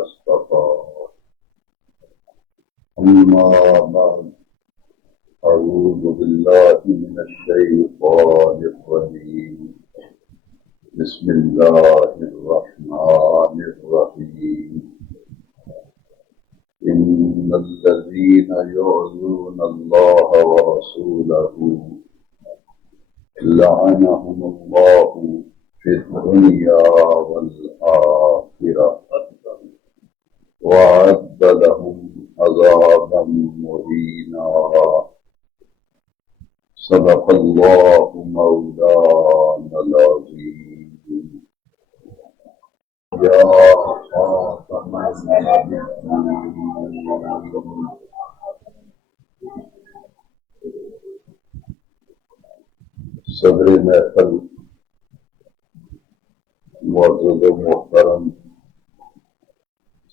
اصطفى. أما بعد، أعوذ بالله من الشيطان الرجيم. بسم الله الرحمن الرحيم. إن الذين يؤذون الله ورسوله لعنهم الله في الدنيا والآخرة وأعد لهم عذابا مهينا. صدق الله مولانا العظيم. يا خاتم النبيين، صدر محفل معزز و محترم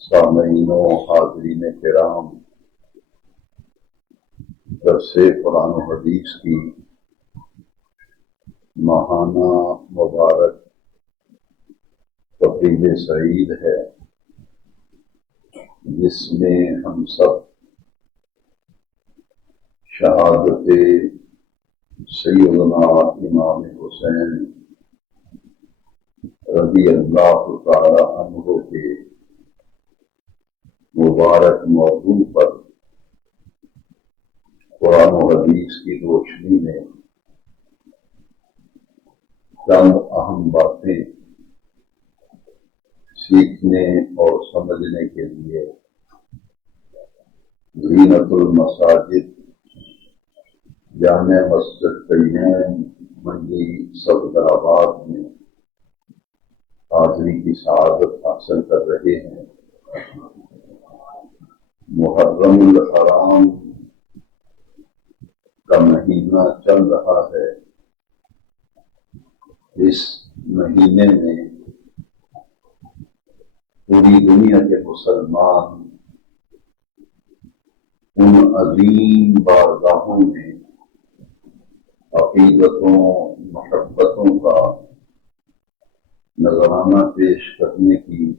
سامعین و حاضرین کرام، درس قرآن و حدیث کی ماہانہ مبارک تقریب سعید ہے، جس میں ہم سب شہادت سیدنا امام حسین رضی اللہ تعالی عنہ کے مبارک موضوع پر قرآن و حدیث کی روشنی میں چند اہم باتیں سیکھنے اور سمجھنے کے لیے زینت المساجد جامع مسجد قیوم منڈی صفدرآباد میں حاضری کی سعادت حاصل کر رہے ہیں۔ محرم الحرام کا مہینہ چل رہا ہے۔ اس مہینے میں پوری دنیا کے مسلمان ان عظیم بارگاہوں میں عقیدتوں محبتوں کا نذرانہ پیش کرنے کی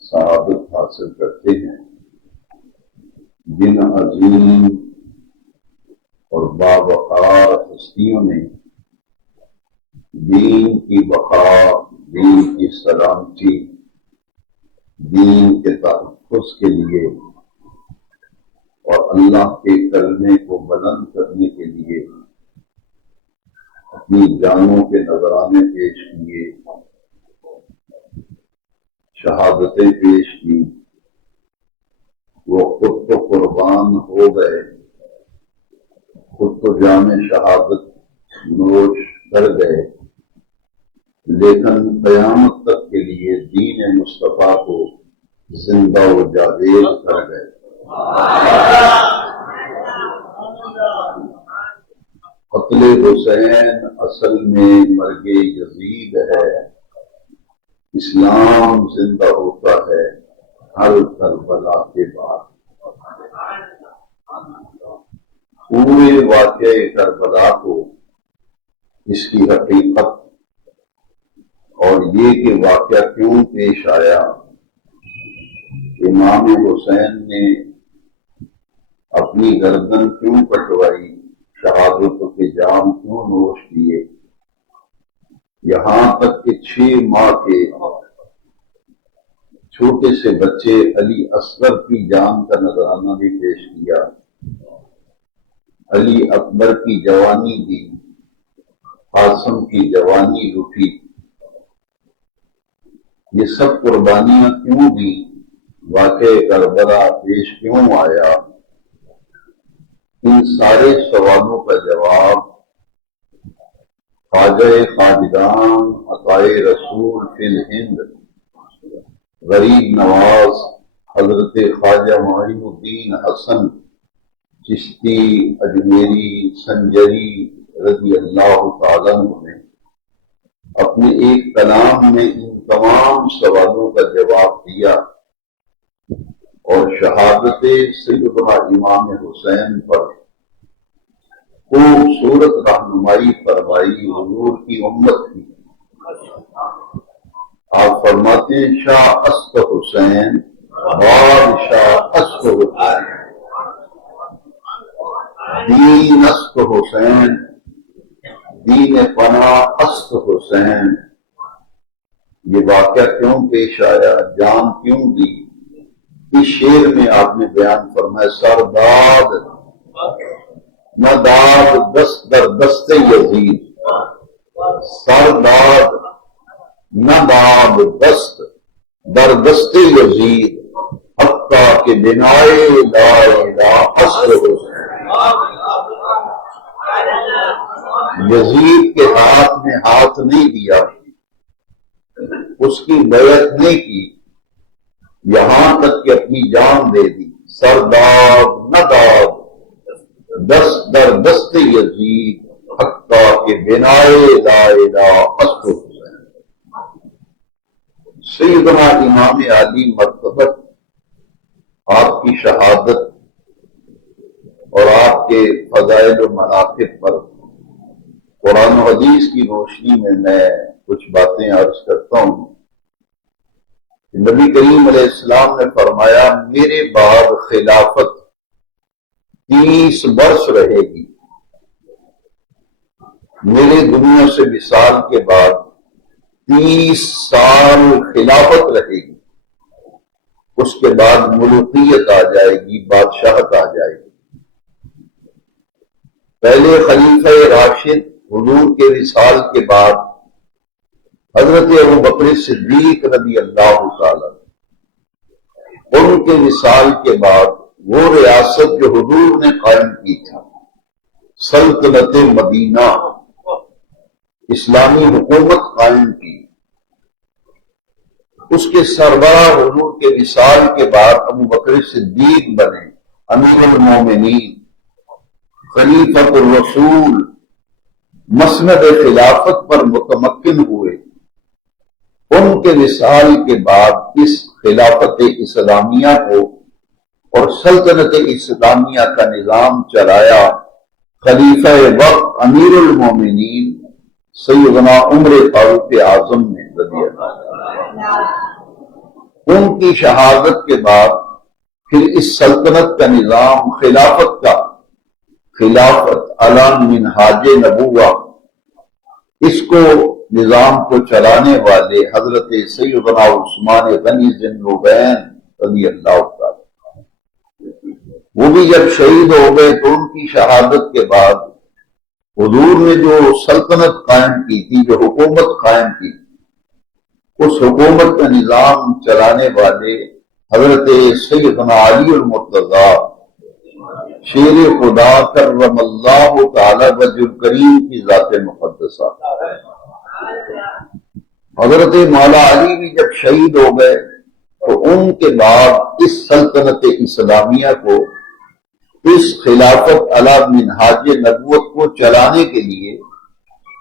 سعادت حاصل کرتے ہیں، جن عظیم اور باوقار ہستیوں نے دین کی بقا، دین کی سلامتی، دین کے تحفظ کے لیے اور اللہ کے کلمے کو بلند کرنے کے لیے اپنی جانوں کے نذرانے پیش کیے، شہادتیں پیش کی۔ وہ خود تو قربان ہو گئے، خود تو جام شہادت نوش کر گئے، لیکن قیامت تک کے لیے دین مصطفیٰ کو زندہ و جاوید کر گئے۔ قتل حسین اصل میں مرگ یزید ہے۔ اسلام زندہ ہوتا ہے ہر کربلا کے بعد۔ پورے واقعہ کربلا کو، اس کی حقیقت اور یہ کہ واقعہ کیوں پیش آیا، امام حسین نے اپنی گردن کیوں کٹوائی، شہادت کے جام کیوں نوش کیے، یہاں تک کہ 6 ماہ کے چھوٹے سے بچے علی اصغر کی جان کا نذرانہ بھی پیش کیا، علی اکبر کی جوانی دی، قاسم کی جوانی لٹی۔ یہ سب قربانیاں کیوں دی، واقع کربلا پیش کیوں آیا؟ ان سارے سوالوں کا جواب خواجہ خواجگان عطائے رسول فی الہند غریب نواز حضرت خواجہ معین الدین حسن چشتی اجمیری سنجری رضی اللہ تعالیٰ عنہ نے اپنے ایک کلام میں ان تمام سوالوں کا جواب دیا اور شہادت سیدنا امام حسین پر خوبصورت رہنمائی فرمائی حضور کی امت کی۔ آپ فرماتے ہیں شاہ است حسین بادشاہ است حسین دین است حسین دین پناہ است حسین. یہ واقعہ کیوں پیش آیا، جان کیوں دی؟ اس شعر میں آپ نے بیان فرمایا سرداد نہ داد دست در دست یزید، سرداد نہ داد دست در دست یزید حتیٰ کہ بنائے لا الہ است حسین. یزید کے ہاتھ میں ہاتھ نہیں دیا، اس کی بیعت نہیں کی، یہاں تک کہ اپنی جان دے دی. سرداد نہ داد دست در دست یزید حتیٰ کہ بنائے لا الہ است حسین. سیدنا امام علی مرتبت آپ کی شہادت اور آپ کے فضائل و مناقب پر قرآن و حدیث کی روشنی میں کچھ باتیں عرض کرتا ہوں. نبی کریم علیہ السلام نے فرمایا میرے بعد خلافت 30 برس رہے گی. میرے دنیا سے وصال کے بعد 30 سال خلافت رہے گی. اس کے بعد ملوکیت آ جائے گی، بادشاہت آ جائے گی. پہلے خلیفہ راشد حضور کے وصال کے بعد حضرت ابوبکر صدیق رضی اللہ تعالی، ان کے وصال کے بعد وہ ریاست جو حضور نے قائم کی تھی، سلطنت مدینہ، اسلامی حکومت قائم کی، اس کے سربراہ حضور کے وصال کے بعد ابوبکر صدیق بنے، امیر المومنین، خلیفۃ الرسول، مسند خلافت پر متمکن ہوئے. ان کے وصال کے بعد اس خلافت اسلامیہ کو اور سلطنت اسلامیہ کا نظام چلایا خلیفہ وقت امیر المومنین سیدنا عمر فاروق اعظم نے رضی اللہ عنہ. ان کی شہادت کے بعد پھر اس سلطنت کا نظام خلافت کا، خلافت علی منہاج نبوہ، اس کو نظام کو چلانے والے حضرت سیدنا عثمان غنی ذی النورین رضی اللہ تعالی، وہ بھی جب شہید ہو گئے تو ان کی شہادت کے بعد حضور نے جو سلطنت قائم کی تھی، جو حکومت قائم کی، اس حکومت کا نظام چلانے والے حضرت سیدنا علی المرتضیٰ شیر خدا کرم اللہ تعالی وجہ الکریم کی ذات مقدسہ، حضرت مولا علی بھی جب شہید ہو گئے تو ان کے بعد اس سلطنت اسلامیہ کو، اس خلافت علی منہاج نبوت کو چلانے کے لیے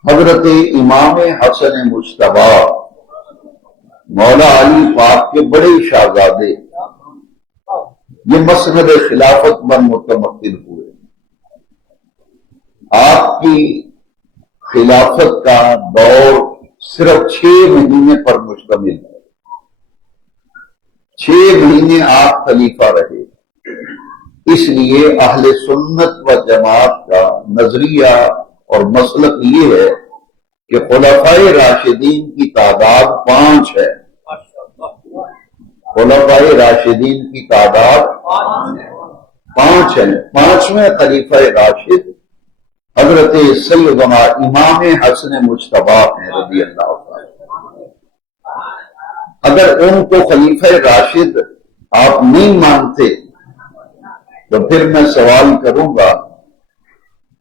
حضرت امام حسن مجتبی مولا علی پاک کے بڑے شہزادے یہ مسند خلافت پر متمکن ہوئے. آپ کی خلافت کا دور صرف 6 مہینے پر مشتمل ہے. 6 مہینے آپ خلیفہ رہے. اس لیے اہل سنت و جماعت کا نظریہ اور مسلک یہ ہے کہ خلفائے راشدین کی تعداد 5 ہے. خلفائے راشدین کی تعداد 5 ہے. 5ویں خلیفہ راشد حضرت سیدنا امام حسن مجتبی ہیں رضی اللہ عنہ. اگر ان کو خلیفہ راشد آپ نہیں مانتے تو پھر میں سوال کروں گا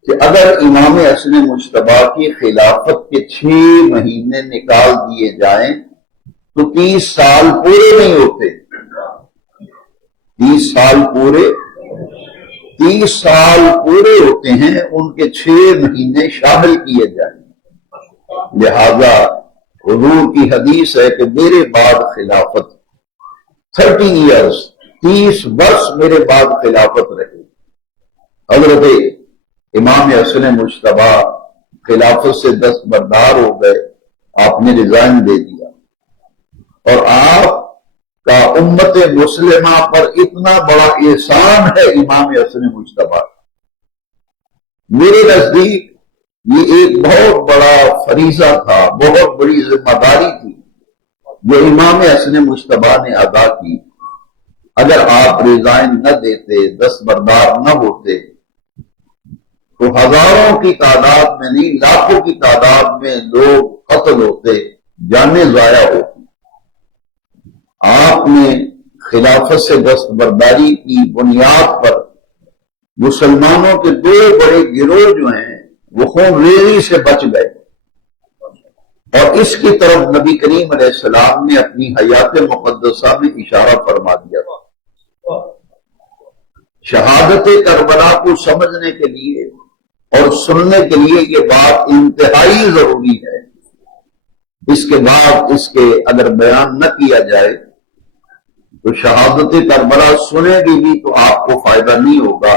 کہ اگر امام حسن مجتبی کی خلافت کے 6 مہینے نکال دیے جائیں تو 30 سال پورے نہیں ہوتے. 30 سال پورے ہوتے ہیں، ان کے 6 مہینے شامل کیے جائیں. لہذا حضور کی حدیث ہے کہ میرے بعد خلافت 30 ایئرز، 30 برس میرے بعد خلافت رہے. حضرت امام حسن مجتبی خلافت سے دستبردار ہو گئے، آپ نے ریزائن دے دیا. اور آپ کا امت مسلمہ پر اتنا بڑا احسان ہے امام حسن مجتبی۔ میرے نزدیک یہ ایک بہت بڑا فریضہ تھا، بہت بڑی ذمہ داری تھی جو امام حسن مجتبی نے ادا کی۔ اگر آپ ریزائن نہ دیتے، دستبردار نہ ہوتے، تو ہزاروں کی تعداد میں نہیں، لاکھوں کی تعداد میں لوگ قتل ہوتے، جانیں ضائع ہوتی۔ آپ نے خلافت سے دستبرداری کی بنیاد پر مسلمانوں کے دو بڑے گروہ جو ہیں وہ خون ریزی سے بچ گئے، اور اس کی طرف نبی کریم علیہ السلام نے اپنی حیات مقدسہ میں اشارہ فرما دیا تھا۔ شہادت کربلا کو سمجھنے کے لیے اور سننے کے لیے یہ بات انتہائی ضروری ہے۔ اس کے بعد اس کے اگر بیان نہ کیا جائے تو شہادت کربلا سنے بھی تو آپ کو فائدہ نہیں ہوگا،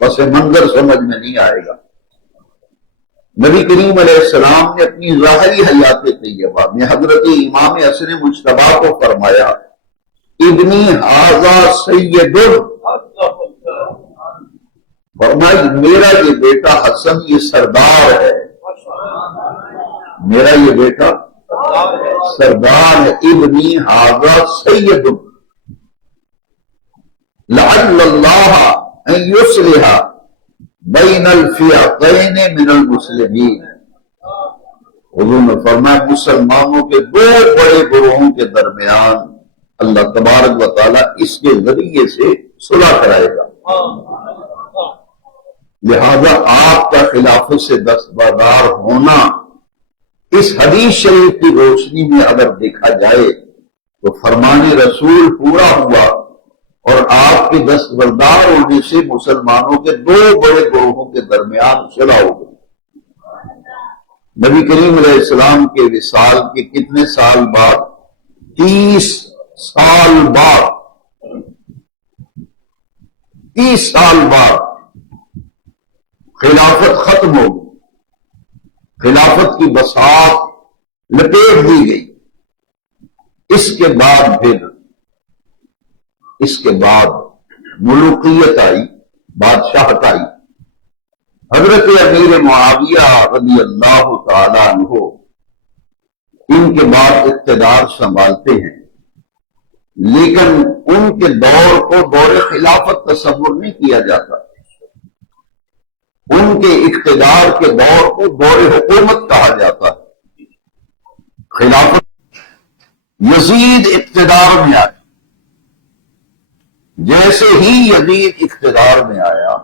پس منظر سمجھ میں نہیں آئے گا۔ نبی کریم علیہ السلام نے اپنی ظاہری حیات طیبہ میں حضرت امام حسن مجتبی کو فرمایا، ابنی ھذا سید، فرمایا میرا یہ بیٹا حسن یہ سردار ہے، میرا یہ بیٹا سردار ہے، ابنی ھذا سید لعل اللہ ان یصلح بین الفئتین من المسلمین۔ حضور نے فرمایا مسلمانوں کے دو بڑے گروہوں کے درمیان اللہ تبارک و تعالیٰ اس کے ذریعے سے صلح کرائے گا۔ لہذا آپ کا خلافت سے دستبردار ہونا اس حدیث شریف کی روشنی میں اگر دیکھا جائے تو فرمان رسول پورا ہوا، اور آپ کے دستبردار ہونے سے مسلمانوں کے دو بڑے گروہوں کے درمیان صلح ہو گئی۔ نبی کریم علیہ السلام کے وصال کے کتنے سال بعد؟ 30 سال بعد، 30 سال بعد خلافت ختم ہو گئی، خلافت کی بساط لپیٹ دی گئی۔ اس کے بعد ملوکیت آئی، بادشاہت آئی۔ حضرت امیر معاویہ رضی اللہ تعالی عنہ ان کے بعد اقتدار سنبھالتے ہیں، لیکن ان کے دور کو دور خلافت تصور نہیں کیا جاتا، ان کے اقتدار کے دور کو دور حکومت کہا جاتا ہے۔ خلافت یزید اقتدار میں آیا، جیسے ہی یزید اقتدار میں آیا،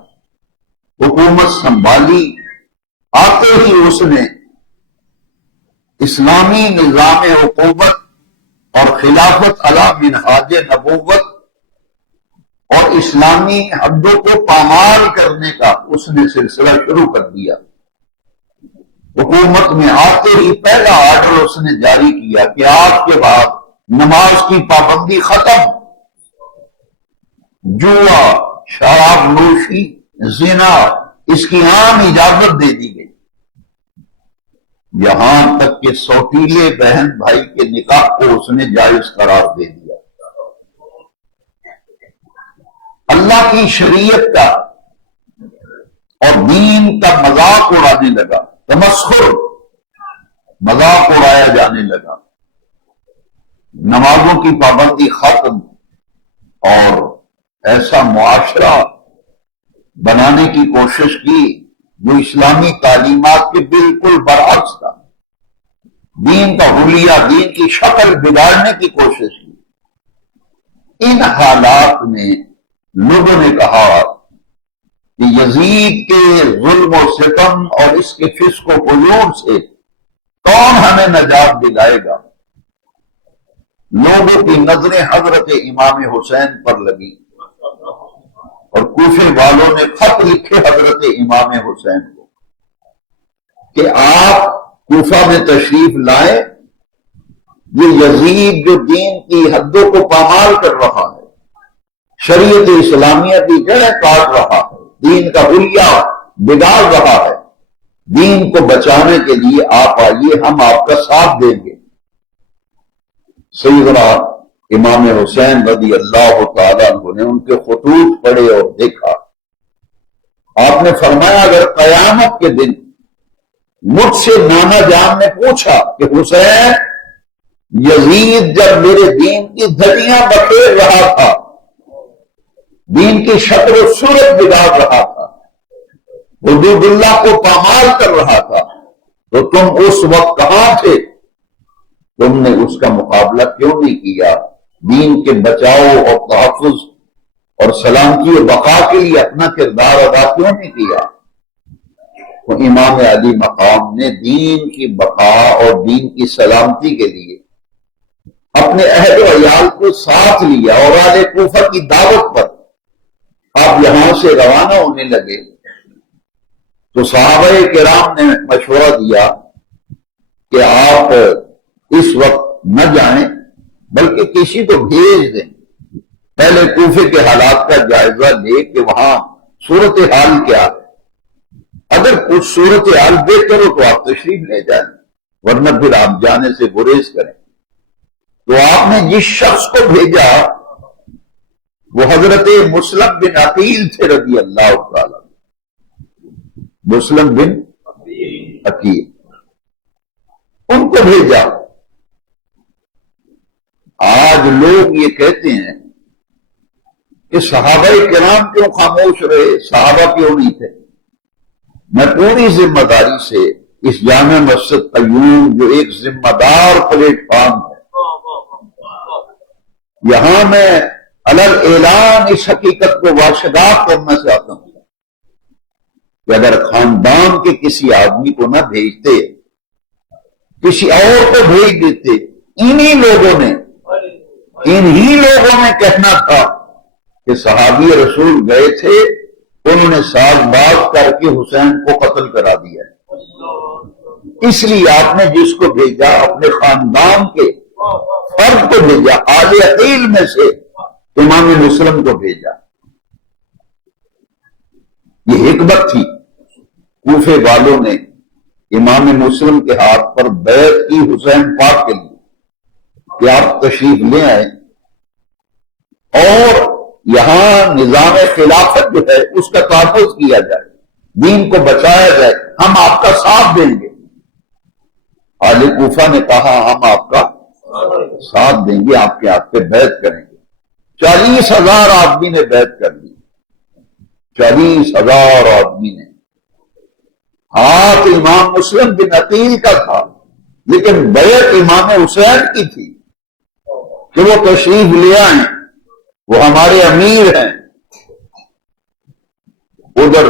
حکومت سنبھالی، آتے ہی اس نے اسلامی نظام حکومت اور خلافت علی منہاج نبوت اور اسلامی حدوں کو پامال کرنے کا اس نے سلسلہ شروع کر دیا۔ حکومت میں آتے ہی پہلا آرڈر اس نے جاری کیا کہ آپ کے بعد نماز کی پابندی ختم، جوا، شراب نوشی، زنا، اس کی عام اجازت دے دی گئی، یہاں تک کہ سوتیلے بہن بھائی کے نکاح کو اس نے جائز قرار دے دیا۔ اللہ کی شریعت کا اور دین کا مذاق اڑانے لگا، تمسخر، مذاق اڑایا جانے لگا، نمازوں کی پابندی ختم، اور ایسا معاشرہ بنانے کی کوشش کی جو اسلامی تعلیمات کے بالکل برعکس تھا، دین کا حلیہ، دین کی شکل بگاڑنے کی کوشش کی۔ ان حالات میں لوگوں نے کہا کہ یزید کے ظلم و ستم اور اس کے فسق و فجور سے کون ہمیں نجات دلائے گا؟ لوگوں کی نظریں حضرت امام حسین پر لگی، اور کوفے والوں نے خط لکھے حضرت امام حسین کو کہ آپ کوفہ میں تشریف لائیں، یہ یزید جو دین کی حدوں کو پامال کر رہا ہے، شریعت اسلامیہ کی جڑیں کاٹ رہا ہے، دین کا حلیہ بگاڑ رہا ہے، دین کو بچانے کے لیے آپ آئیے، ہم آپ کا ساتھ دیں گے۔ سیدنا امام حسین رضی اللہ تعالیٰ عنہ نے ان کے خطوط پڑھے اور دیکھا. آپ نے فرمایا اگر قیامت کے دن مجھ سے نانا جان نے پوچھا کہ حسین یزید جب میرے دین کی دھجیاں بکھیر رہا تھا، دین کی شکل و صورت بگاڑ رہا تھا، حدود اللہ کو پامال کر رہا تھا، تو تم اس وقت کہاں تھے؟ تم نے اس کا مقابلہ کیوں نہیں کیا؟ دین کے بچاؤ اور تحفظ اور سلامتی و بقا کے لیے اپنا کردار ادا کیوں نہیں کیا؟ تو امام علی مقام نے دین کی بقا اور دین کی سلامتی کے لیے اپنے اہل و عیال کو ساتھ لیا اور اہل کوفہ کی دعوت پر آپ یہاں سے روانہ ہونے لگے تو صحابہ کرام نے مشورہ دیا کہ آپ اس وقت نہ جائیں بلکہ کسی کو بھیج دیں، پہلے کوفے کے حالات کا جائزہ لے کہ وہاں صورتحال کیا ہے، اگر کچھ صورتحال بہتر ہو تو آپ تشریف لے جائیں، ورنہ پھر آپ جانے سے گریز کریں. تو آپ نے جس شخص کو بھیجا وہ حضرت مسلم بن عقیل تھے رضی اللہ تعالی. مسلم بن عقیل ان کو بھیجا. آج لوگ یہ کہتے ہیں کہ صحابہ کرام کیوں خاموش رہے، صحابہ کیوں نہیں تھے؟ میں پوری ذمہ داری سے اس جامع مسجد قیوم جو ایک ذمہ دار پلیٹ فارم ہے، یہاں میں علل اعلان اس حقیقت کو واشگاف کرنا چاہتا ہوں کہ اگر خاندان کے کسی آدمی کو نہ بھیجتے، کسی اور کو بھیج دیتے، انہی لوگوں نے کہنا تھا کہ صحابی رسول گئے تھے، انہوں نے ساز باز کر کے حسین کو قتل کرا دیا. اس لیے آپ نے جس کو بھیجا اپنے خاندان کے فرد کو بھیجا، آل عقیل میں سے امام مسلم کو بھیجا. یہ حکمت تھی. کوفے والوں نے امام مسلم کے ہاتھ پر بیعت کی حسین پاک کے لیے کہ آپ تشریف لے آئیں اور یہاں نظام خلافت جو ہے اس کا تحفظ کیا جائے، دین کو بچایا جائے، ہم آپ کا ساتھ دیں گے. اہل کوفہ نے کہا ہم آپ کا ساتھ دیں گے، آپ کے ہاتھ پہ بیعت کریں گے. 40,000 آدمی نے بیعت کر لی. 40,000 آدمی نے. ہاتھ امام مسلم بن عقیل کا تھا لیکن بیعت امام حسین کی تھی کہ وہ تشریف لے آئیں، وہ ہمارے امیر ہیں. ادھر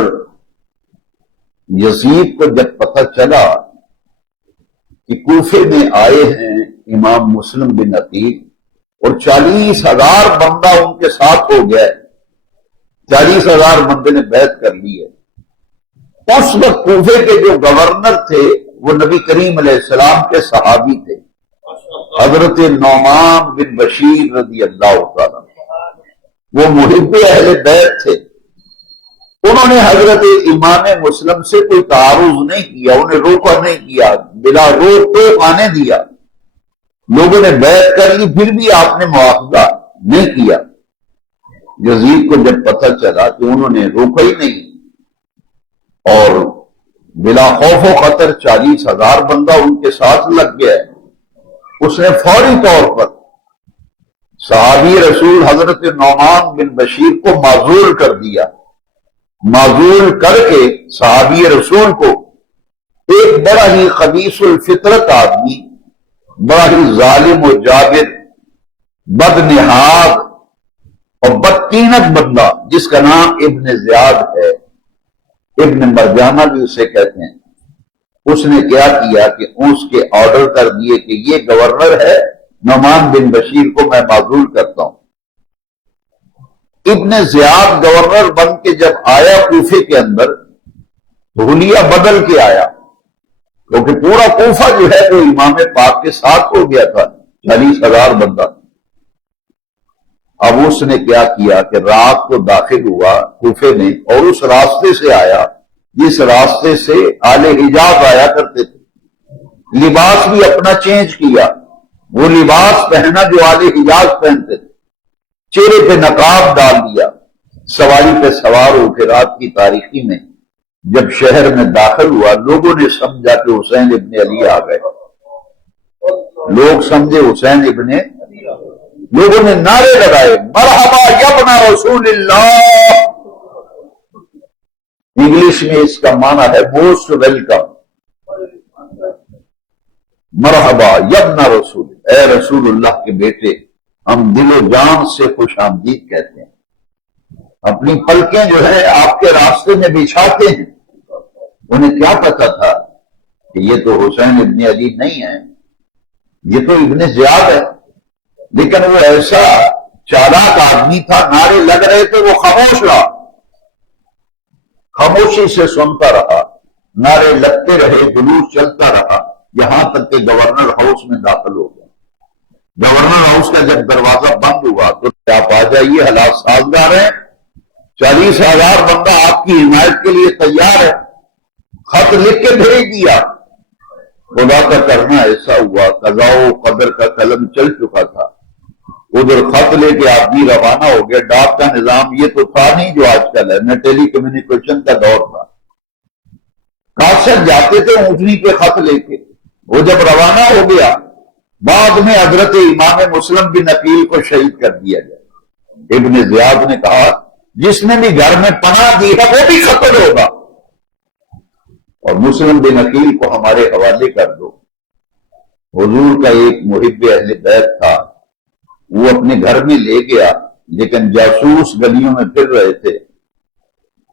یزید کو جب پتہ چلا کہ کوفے میں آئے ہیں امام مسلم بن عقیل اور 40,000 بندہ ان کے ساتھ ہو گیا، 40,000 بندے نے بیعت کر لی ہے. اس وقت کوفے کے جو گورنر تھے وہ نبی کریم علیہ السلام کے صحابی تھے، حضرت نعمان بن بشیر رضی اللہ تعالیٰ. وہ محب اہل بیت تھے. انہوں نے حضرت امام مسلم سے کوئی تعارض نہیں کیا، انہیں روکا نہیں کیا، بلا روک ٹوک آنے دیا. لوگوں نے بیعت کر لی پھر بھی آپ نے مواخذہ نہیں کیا. یزید کو جب پتہ چلا کہ انہوں نے روکا ہی نہیں اور بلا خوف و خطر 40,000 بندہ ان کے ساتھ لگ گیا، اس نے فوری طور پر صحابی رسول حضرت نعمان بن بشیر کو معزول کر دیا. معزول کر کے صحابی رسول کو ایک بڑا ہی خبیث الفطرت آدمی، بڑا ہی ظالم و جابر، بدنہاد اور بدقینت بندہ جس کا نام ابن زیاد ہے، ابن مرجانہ بھی اسے کہتے ہیں، اس نے کیا کیا کہ اس کے آرڈر کر دیے کہ یہ گورنر ہے، نعمان بن بشیر کو میں معزول کرتا ہوں. ابن زیاد گورنر بن کے جب آیا کوفے کے اندر تو حلیہ بدل کے آیا، کیونکہ پورا کوفہ جو ہے وہ امام پاک کے ساتھ ہو گیا تھا، 40,000 بندہ. اب اس نے کیا کیا کہ رات کو داخل ہوا کوفے میں اور اس راستے سے آیا جس راستے سے آل حجاز آیا کرتے تھے. لباس بھی اپنا چینج کیا، وہ لباس پہنا جو آل حجاز پہنتے تھے، چہرے پہ نقاب ڈال دیا، سواری پہ سوار ہو کے رات کی تاریکی میں جب شہر میں داخل ہوا، لوگوں نے سمجھا کہ حسین ابن علی آ گئے۔ لوگ سمجھے حسین ابن، لوگوں نے نعرے لگائے، مرحبا یبن رسول اللہ۔ انگلش میں اس کا معنی ہے موسٹ ویلکم، مرحبا یبن رسول، اے رسول اللہ کے بیٹے، ہم دل و جان سے خوش آمدید کہتے ہیں۔ اپنی پلکیں جو ہے آپ کے راستے میں بچھاتے ہیں۔ انہیں کیا پتا تھا کہ یہ تو حسین ابن علی نہیں ہے، یہ تو ابن زیاد ہے، لیکن وہ ایسا چالاک آدمی تھا، نعرے لگ رہے تھے وہ خاموش رہا، خاموشی سے سنتا رہا، نعرے لگتے رہے، جلوس چلتا رہا، یہاں تک کہ گورنر ہاؤس میں داخل ہو گیا۔ گورنر ہاؤس کا جب دروازہ بند ہوا تو آپ آ جائیے، حالات سازگار ہیں، 40,000 بندہ آپ کی حمایت کے لیے تیار ہے۔ خط لکھ کے بھیج دیا۔ خدا کا کرنا ایسا ہوا، قضاء و قدر کا قلم چل چکا تھا، ادھر خط لے کے آدمی روانہ ہو گیا۔ ڈاک کا نظام یہ تو تھا نہیں جو آج کل ہے، نہ ٹیلی کمیونیکیشن کا دور تھا، کاشت جاتے تھے اونٹنی پہ خط لے کے۔ وہ جب روانہ ہو گیا، بعد میں حضرت امام مسلم بن عقیل کو شہید کر دیا گیا۔ ابن زیاد نے کہا جس نے بھی گھر میں پناہ دی ہے وہ بھی قتل ہوگا، اور مسلم بن عقیل کو ہمارے حوالے کر دو۔ حضور کا ایک محب اہل بیت تھا، وہ اپنے گھر میں لے گیا، لیکن جاسوس گلیوں میں پھر رہے تھے۔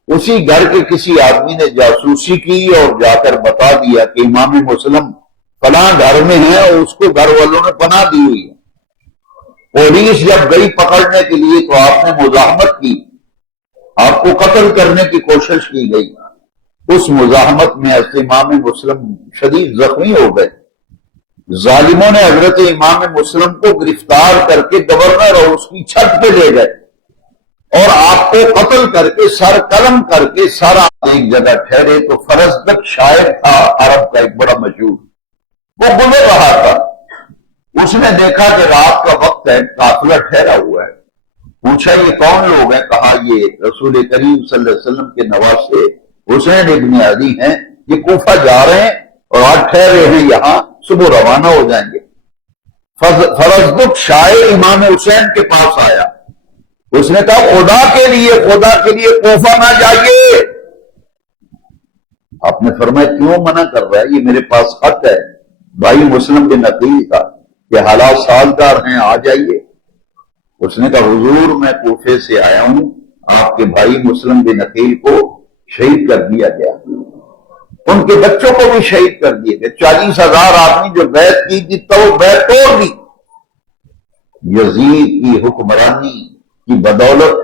اسی گھر کے کسی آدمی نے جاسوسی کی اور جا کر بتا دیا کہ امام مسلم فلاں گھر میں ہے، اور اس کو گھر والوں نے پناہ دی ہوئی ہے۔ پولیس جب گئی پکڑنے کے لیے تو آپ نے مزاحمت کی، آپ کو قتل کرنے کی کوشش کی گئی۔ اس مزاحمت میں امام مسلم شدید زخمی ہو گئے۔ ظالموں نے حضرت امام مسلم کو گرفتار کر کے گورنر ہاؤس کی چھت پہ لے گئے اور آپ کو قتل کر کے سر قلم کر کے سارا ایک جگہ ٹھہرے تو فرزدق شاعر تھا عرب کا ایک بڑا مشہور، وہ گزر رہا تھا۔ اس نے دیکھا کہ رات کا وقت ہے، قافلہ ٹھہرا ہوا ہے، پوچھا یہ کون لوگ ہیں؟ کہا یہ رسول کریم صلی اللہ علیہ وسلم کے نواسے حسین ابن علی ہیں، یہ کوفہ جا رہے ہیں اور آج ٹھہرے ہیں یہاں، صبح روانہ ہو جائیں گے۔ فرزدق شاعر امام حسین کے پاس آیا، اس نے کہا خدا کے لیے کوفہ نہ جائیے۔ آپ نے فرمایا کیوں منع کر رہا ہے؟ یہ میرے پاس خط ہے بھائی مسلم بن عقیل کا کہ حالات سازگار ہیں، آ جائیے۔ اس نے کہا حضور میں کوفے سے آیا ہوں، آپ کے بھائی مسلم بن عقیل کو شہید کر دیا گیا، ان کے بچوں کو بھی شہید کر دیے گئے، 40,000 آدمی جو بیعت کی تھی تو وہ بیعت توڑ دی۔ یزید کی حکمرانی کی بدولت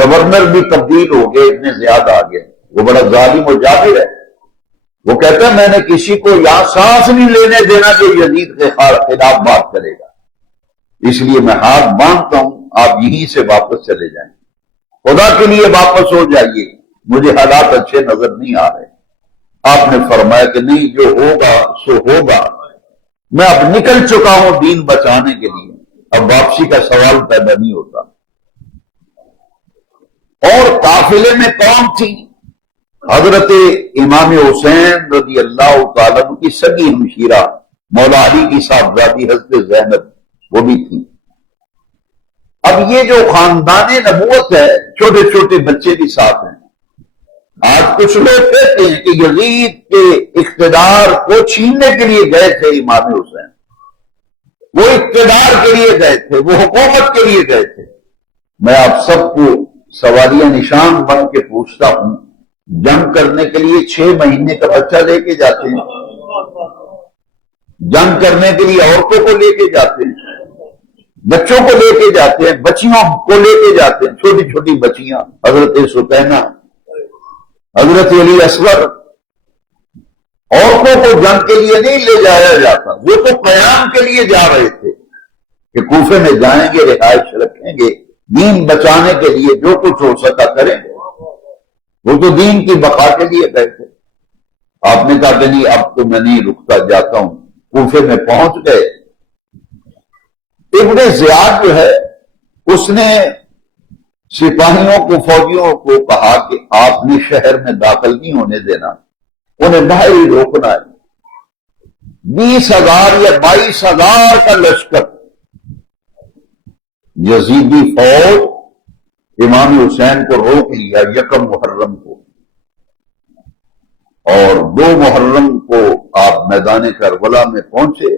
گورنر بھی تبدیل ہو گئے، ابن زیاد آ گئے، وہ بڑا ظالم و جابر ہے۔ وہ کہتا ہے میں نے کسی کو یہاں سانس نہیں لینے دینا جو یزید کے خلاف بات کرے گا، اس لیے میں ہاتھ باندھتا ہوں، آپ یہیں سے واپس چلے جائیں، خدا کے لیے واپس ہو جائیے، مجھے حالات اچھے نظر نہیں آ رہے۔ آپ نے فرمایا کہ نہیں، جو ہوگا سو ہوگا، میں اب نکل چکا ہوں دین بچانے کے لیے، اب واپسی کا سوال پیدا نہیں ہوتا۔ اور قافلے میں کون تھی؟ حضرت امام حسین رضی اللہ تعالیٰ عنہ کی سگی ہمشیرہ مولا علی کی صاحبزادی حضرت زینب، وہ بھی تھی۔ اب یہ جو خاندان نبوت ہے، چھوٹے چھوٹے بچے بھی ساتھ ہیں۔ آج کچھ لوگ کہتے ہیں کہ یزید کے اقتدار کو چھیننے کے لیے گئے تھے امام حسین، وہ اقتدار کے لیے گئے تھے، وہ حکومت کے لیے گئے تھے۔ میں آپ سب کو سوالیہ نشان بن کے پوچھتا ہوں، جنگ کرنے کے لیے 6 مہینے کا بچہ لے کے جاتے ہیں، جنگ کرنے کے لیے عورتوں کو لے کے جاتے ہیں، بچوں کو لے کے جاتے ہیں، بچیوں کو لے کے جاتے ہیں، چھوٹی چھوٹی بچیاں، حضرت سکینہ، حضرت علی اصغر۔ عورتوں کو جنگ کے لیے نہیں لے جایا جاتا، وہ تو قیام کے لیے جا رہے تھے کہ کوفے میں جائیں گے، رہائش رکھیں گے، دین بچانے کے لیے جو کچھ ہو سکا کریں گے، وہ تو دین کی بقا کے لیے گئے تھے۔ آپ نے کہا کہ نہیں اب تو میں نہیں رکتا، جاتا ہوں۔ کوفے میں پہنچ گئے، ابن زیاد جو ہے اس نے سپاہیوں کو فوجیوں کو کہا کہ آپ نے شہر میں داخل نہیں ہونے دینا، انہیں باہر ہی روکنا ہے۔ 20,000 یا 22,000 کا لشکر یزیدی فوج امام حسین کو روک لیا 1 محرم کو، اور 2 محرم کو آپ میدان کربلا میں پہنچے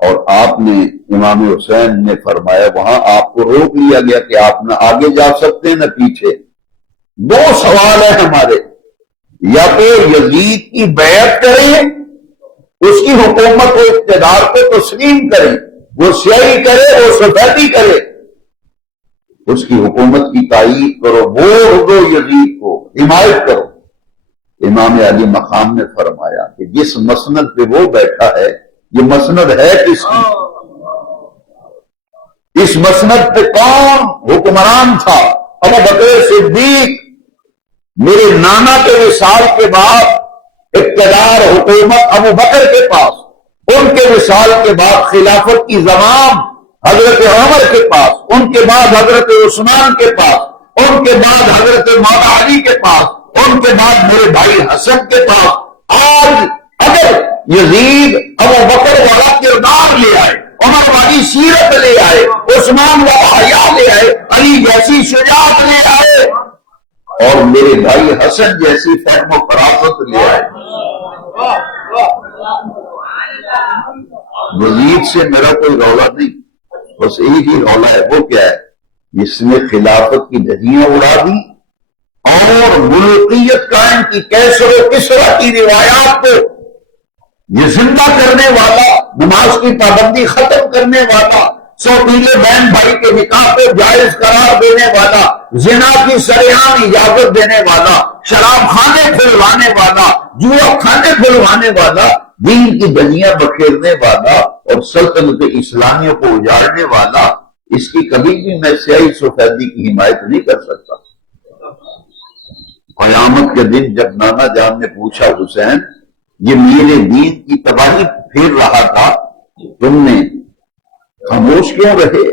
اور آپ نے امام حسین نے فرمایا وہاں آپ کو روک لیا گیا کہ آپ نہ آگے جا سکتے نہ پیچھے۔ 2 سوال ہیں ہمارے، یا تو یزید کی بیعت کریں، اس کی حکومت و اقتدار کو تسلیم کریں، وہ سیاہی کرے وہ سفیدی کرے، اس کی حکومت کی تائید کرو، ووٹ دو یزید کو، حمایت کرو۔ امام علی مقام نے فرمایا کہ جس مسند پہ وہ بیٹھا ہے یہ مسند ہے کس کی؟ اس مسند پہ کون حکمران تھا؟ ابو بکر صدیق۔ میرے نانا کے وصال کے بعد اقتدار حکومت ابو بکر کے پاس، ان کے وصال کے بعد خلافت کی زمام حضرت عمر کے پاس، ان کے بعد حضرت عثمان کے پاس، ان کے بعد حضرت مولا علی کے پاس، ان کے بعد میرے بھائی حسن کے پاس۔ آج اگر یزید ابو بکر والا کردار لے آئے، عمر والی سیرت لے آئے، عثمان والا حیا لے آئے، علی جیسی شجاعت لے آئے، اور میرے بھائی حسن جیسی فہم و فراست لے آئے، یزید سے میرا کوئی رولا نہیں، بس ایک ہی رولا ہے۔ وہ کیا ہے؟ اس نے خلافت کی دھجیاں اڑا دی اور ملوکیت قائم کی، کیسر و کسرا کی روایات کو یہ زندہ کرنے والا، نماز کی پابندی ختم کرنے والا، سوتیلے بہن بھائی کے نکاح کو جائز قرار دینے والا، زنا کی سرعام اجازت دینے والا، شراب خانے کھلوانے والا، جوا خانے کھلوانے والا، دین کی دنیا بکھیرنے والا اور سلطنت اسلامیہ کو اجاڑنے والا، اس کی کبھی بھی میں سیاہی سفیدی کی حمایت نہیں کر سکتا۔ قیامت کے دن جب نانا جان نے پوچھا حسین یہ میرے دین کی تباہی پھیر رہا تھا، تم نے خاموش کیوں رہے؟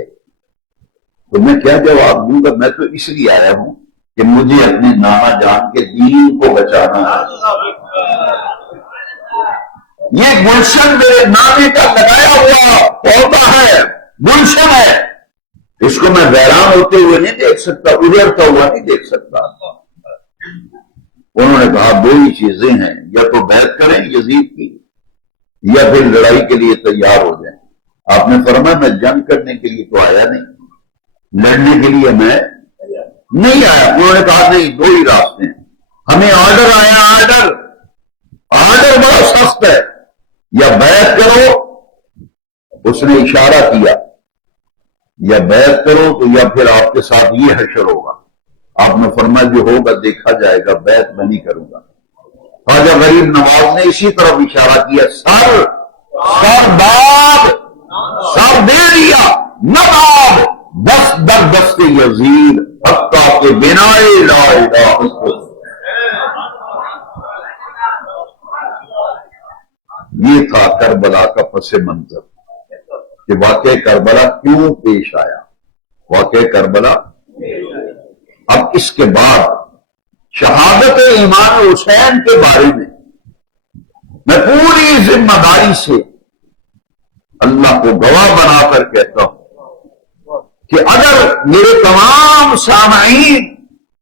تو میں کیا جواب دوں گا؟ میں تو اس لیے آیا ہوں کہ مجھے اپنے نانا جان کے دین کو بچانا ہے۔ یہ گلشن میرے نانے کا لگایا ہوا پودا ہے، گلشن ہے، اس کو میں ویران ہوتے ہوئے نہیں دیکھ سکتا، اجڑتا ہوا نہیں دیکھ سکتا۔ انہوں نے کہا 2 ہی چیزیں ہیں، یا تو بیعت کریں یزید کی یا پھر لڑائی کے لیے تیار ہو جائیں۔ آپ نے فرمایا میں جنگ کرنے کے لیے تو آیا نہیں، لڑنے کے لیے میں نہیں آیا۔ انہوں نے کہا نہیں، 2 ہی راستے ہیں، ہمیں آرڈر آیا، آرڈر بڑا سخت ہے، یا بیعت کرو، اس نے اشارہ کیا، یا بیعت کرو تو یا پھر آپ کے ساتھ یہ حشر ہوگا۔ آپ نے فرمایا جو ہوگا دیکھا جائے گا، بیعت میں نہیں کروں گا۔ خواجہ غریب نواز نے اسی طرف اشارہ کیا، سر باد سر دے دیا، نہ باد دست در دست یزید حتیٰ کہ بنائے لا الہ الا اللہ۔ یہ تھا کربلا کا پس منظر کہ واقعہ کربلا کیوں پیش آیا، واقعہ کربلا۔ اب اس کے بعد شہادت امام حسین کے بارے میں پوری ذمہ داری سے اللہ کو گواہ بنا کر کہتا ہوں کہ اگر میرے تمام سامعین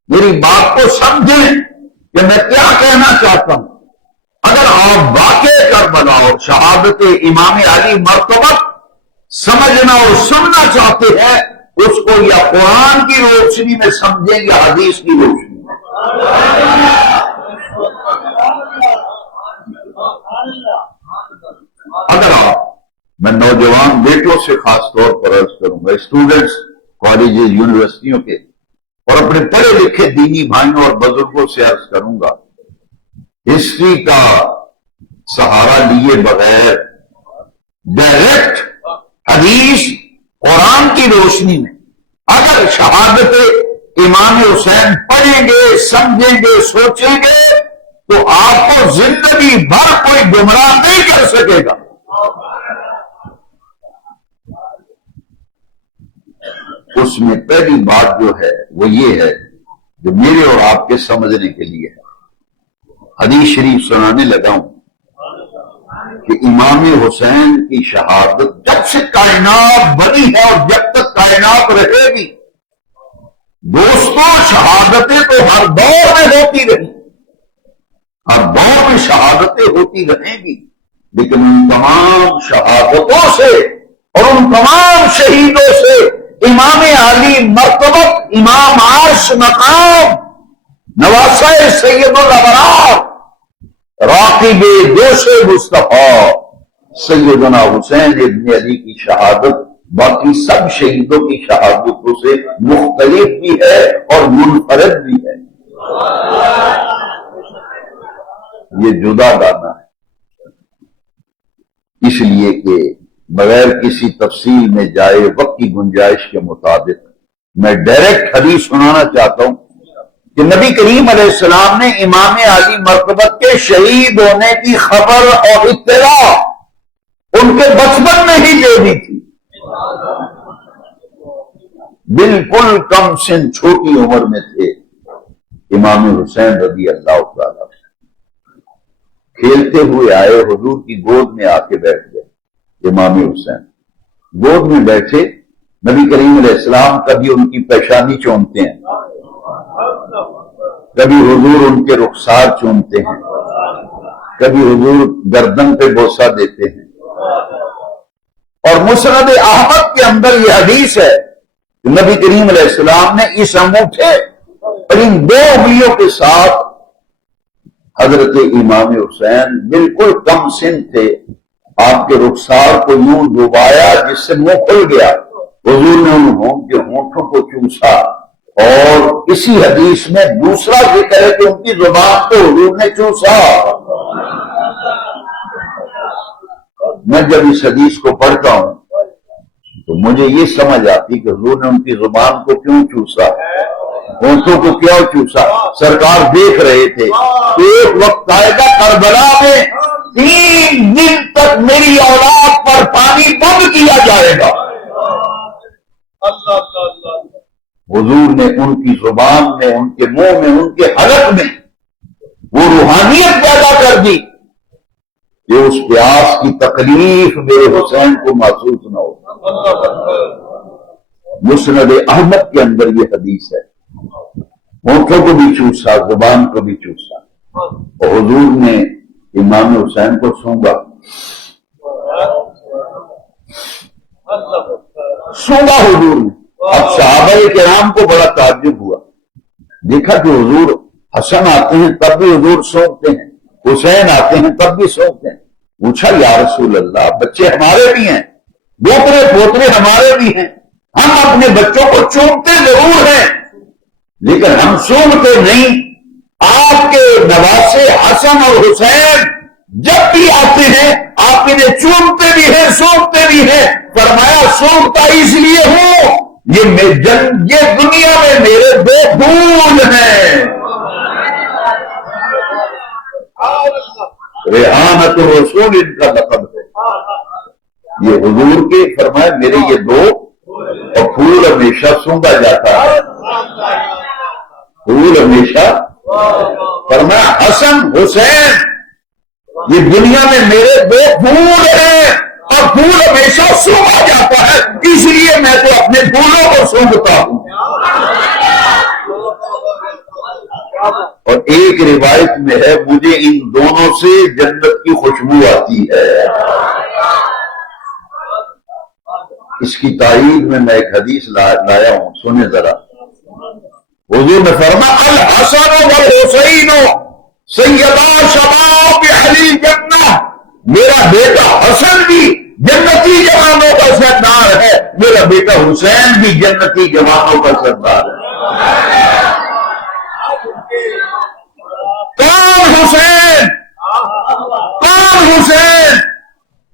میری بات کو سمجھیں کہ میں کیا کہنا چاہتا ہوں، اگر آپ واقع کربلا اور شہادت امام علی مرتبہ سمجھنا اور سننا چاہتے ہیں، اس کو یا قرآن کی روشنی میں سمجھیں یا حدیث کی روشنی میں۔ اگر آپ، میں نوجوان بیٹوں سے خاص طور پر عرض کروں گا، اسٹوڈنٹس کالجز یونیورسٹیوں کے اور اپنے پڑھے لکھے دینی بھائیوں اور بزرگوں سے عرض کروں گا، ہسٹری کا سہارا لیے بغیر ڈائریکٹ حدیث قرآن کی روشنی میں اگر شہادت امام حسین پڑھیں گے، سمجھیں گے، سوچیں گے تو آپ کو زندگی بھر کوئی گمراہ نہیں کر سکے گا۔ اس میں پہلی بات جو ہے وہ یہ ہے جو میرے اور آپ کے سمجھنے کے لیے ہے. حدیث شریف سنانے لگا ہوں کہ امام حسین کی شہادت جب سے کائنات بنی ہے اور جب تک کائنات رہے گی، دوستوں شہادتیں تو ہر دور میں ہوتی رہی، ہر دور میں شہادتیں ہوتی رہیں گی، لیکن ان تمام شہادتوں سے اور ان تمام شہیدوں سے امام علی مرتبت، امام عرش مقام، نواسہ سید الابرار، راقب دوش مصطفیٰ سیدنا حسین ابن علی کی شہادت باقی سب شہیدوں کی شہادتوں سے مختلف بھی ہے اور منفرد بھی ہے. یہ جدا گانا ہے، اس لیے کہ بغیر کسی تفصیل میں جائے وقت کی گنجائش کے مطابق میں ڈائریکٹ حدیث سنانا چاہتا ہوں کہ نبی کریم علیہ السلام نے امام علی مرتبت کے شہید ہونے کی خبر اور اطلاع ان کے بچپن میں ہی دے دی تھی. بالکل کم سن چھوٹی عمر میں تھے امام حسین رضی اللہ تعالیٰ، کھیلتے ہوئے آئے، حضور کی گود میں آ کے بیٹھ گئے. امام حسین گود میں بیٹھے، نبی کریم علیہ السلام کبھی ان کی پیشانی چومتے ہیں، کبھی حضور ان کے رخسار چومتے ہیں، کبھی حضور گردن پہ بوسہ دیتے ہیں. اور مسند احمد کے اندر یہ حدیث ہے کہ نبی کریم علیہ السلام نے اس انگوٹھے اور ان دو انگلیوں کے ساتھ حضرت امام حسین بالکل کم سن تھے، آپ کے رخسار کو یوں ڈبایا جس سے منہ کھل گیا. حضور نے ان کے ہونٹوں کو چوسا، اور اسی حدیث میں دوسرا ذکر ہے کہ ان کی زبان کو حضور نے چوسا. میں جب اس حدیث کو پڑھتا ہوں تو مجھے یہ سمجھ آتی کہ حضور نے ان کی زبان کو کیوں چوسا، ہونٹوں کو کیوں چوسا. سرکار دیکھ رہے تھے ایک وقت آئے گا کربلا میں 3 دن تک میری اولاد پر پانی بند کیا جائے گا. حضور نے ان کی زبان میں، ان کے منہ میں، ان کے حلق میں وہ روحانیت پیدا کر دی کہ اس پیاس کی تکلیف میرے حسین کو محسوس نہ ہو. مسند احمد کے اندر یہ حدیث ہے. ہونٹوں کو بھی چوسا، زبان کو بھی چوسا، اور حضور نے امام حسین کو سونگا حضور نے. اب صحابہ کرام کو بڑا تعجب ہوا، دیکھا کہ حضور حسن آتے ہیں تب بھی حضور سونگتے ہیں، حسین آتے ہیں تب بھی سونگتے ہیں. پوچھا یا رسول اللہ، بچے ہمارے بھی ہیں، دوترے پوترے ہمارے بھی ہیں، ہم اپنے بچوں کو چومتے ضرور ہیں لیکن ہم سونگتے نہیں. آپ کے نواسے حسن اور حسین جب بھی آتے ہیں آپ انہیں چومتے بھی ہیں، سونگتے بھی ہیں. فرمایا سونگتا اس لیے ہوں یہ دنیا میں میرے 2 پھول ہیں، ریحانت رسول ان کا لقب ہے. یہ حضور کے فرمائے میرے یہ 2 اور پھول ہمیشہ سونگا جاتا ہے. پھول ہمیشہ فرمایا حسن حسین یہ دنیا میں میرے 2 پھول ہیں اور پھول ہمیشہ سونگا جاتا ہے، اس لیے میں تو اپنے پھولوں کو سونگتا ہوں. اور ایک روایت میں ہے مجھے ان دونوں سے جنت کی خوشبو آتی ہے. اس کی تائید میں ایک حدیث لایا ہوں، سنیں ذرا. حضور نے فرمایا الحسن والحسین سیدا شباب اہل جنہ، میرا بیٹا حسن بھی جنتی جوانوں کا سردار ہے، میرا بیٹا حسین بھی جنتی جوانوں کا سردار ہے. کون حسین؟ کون حسین؟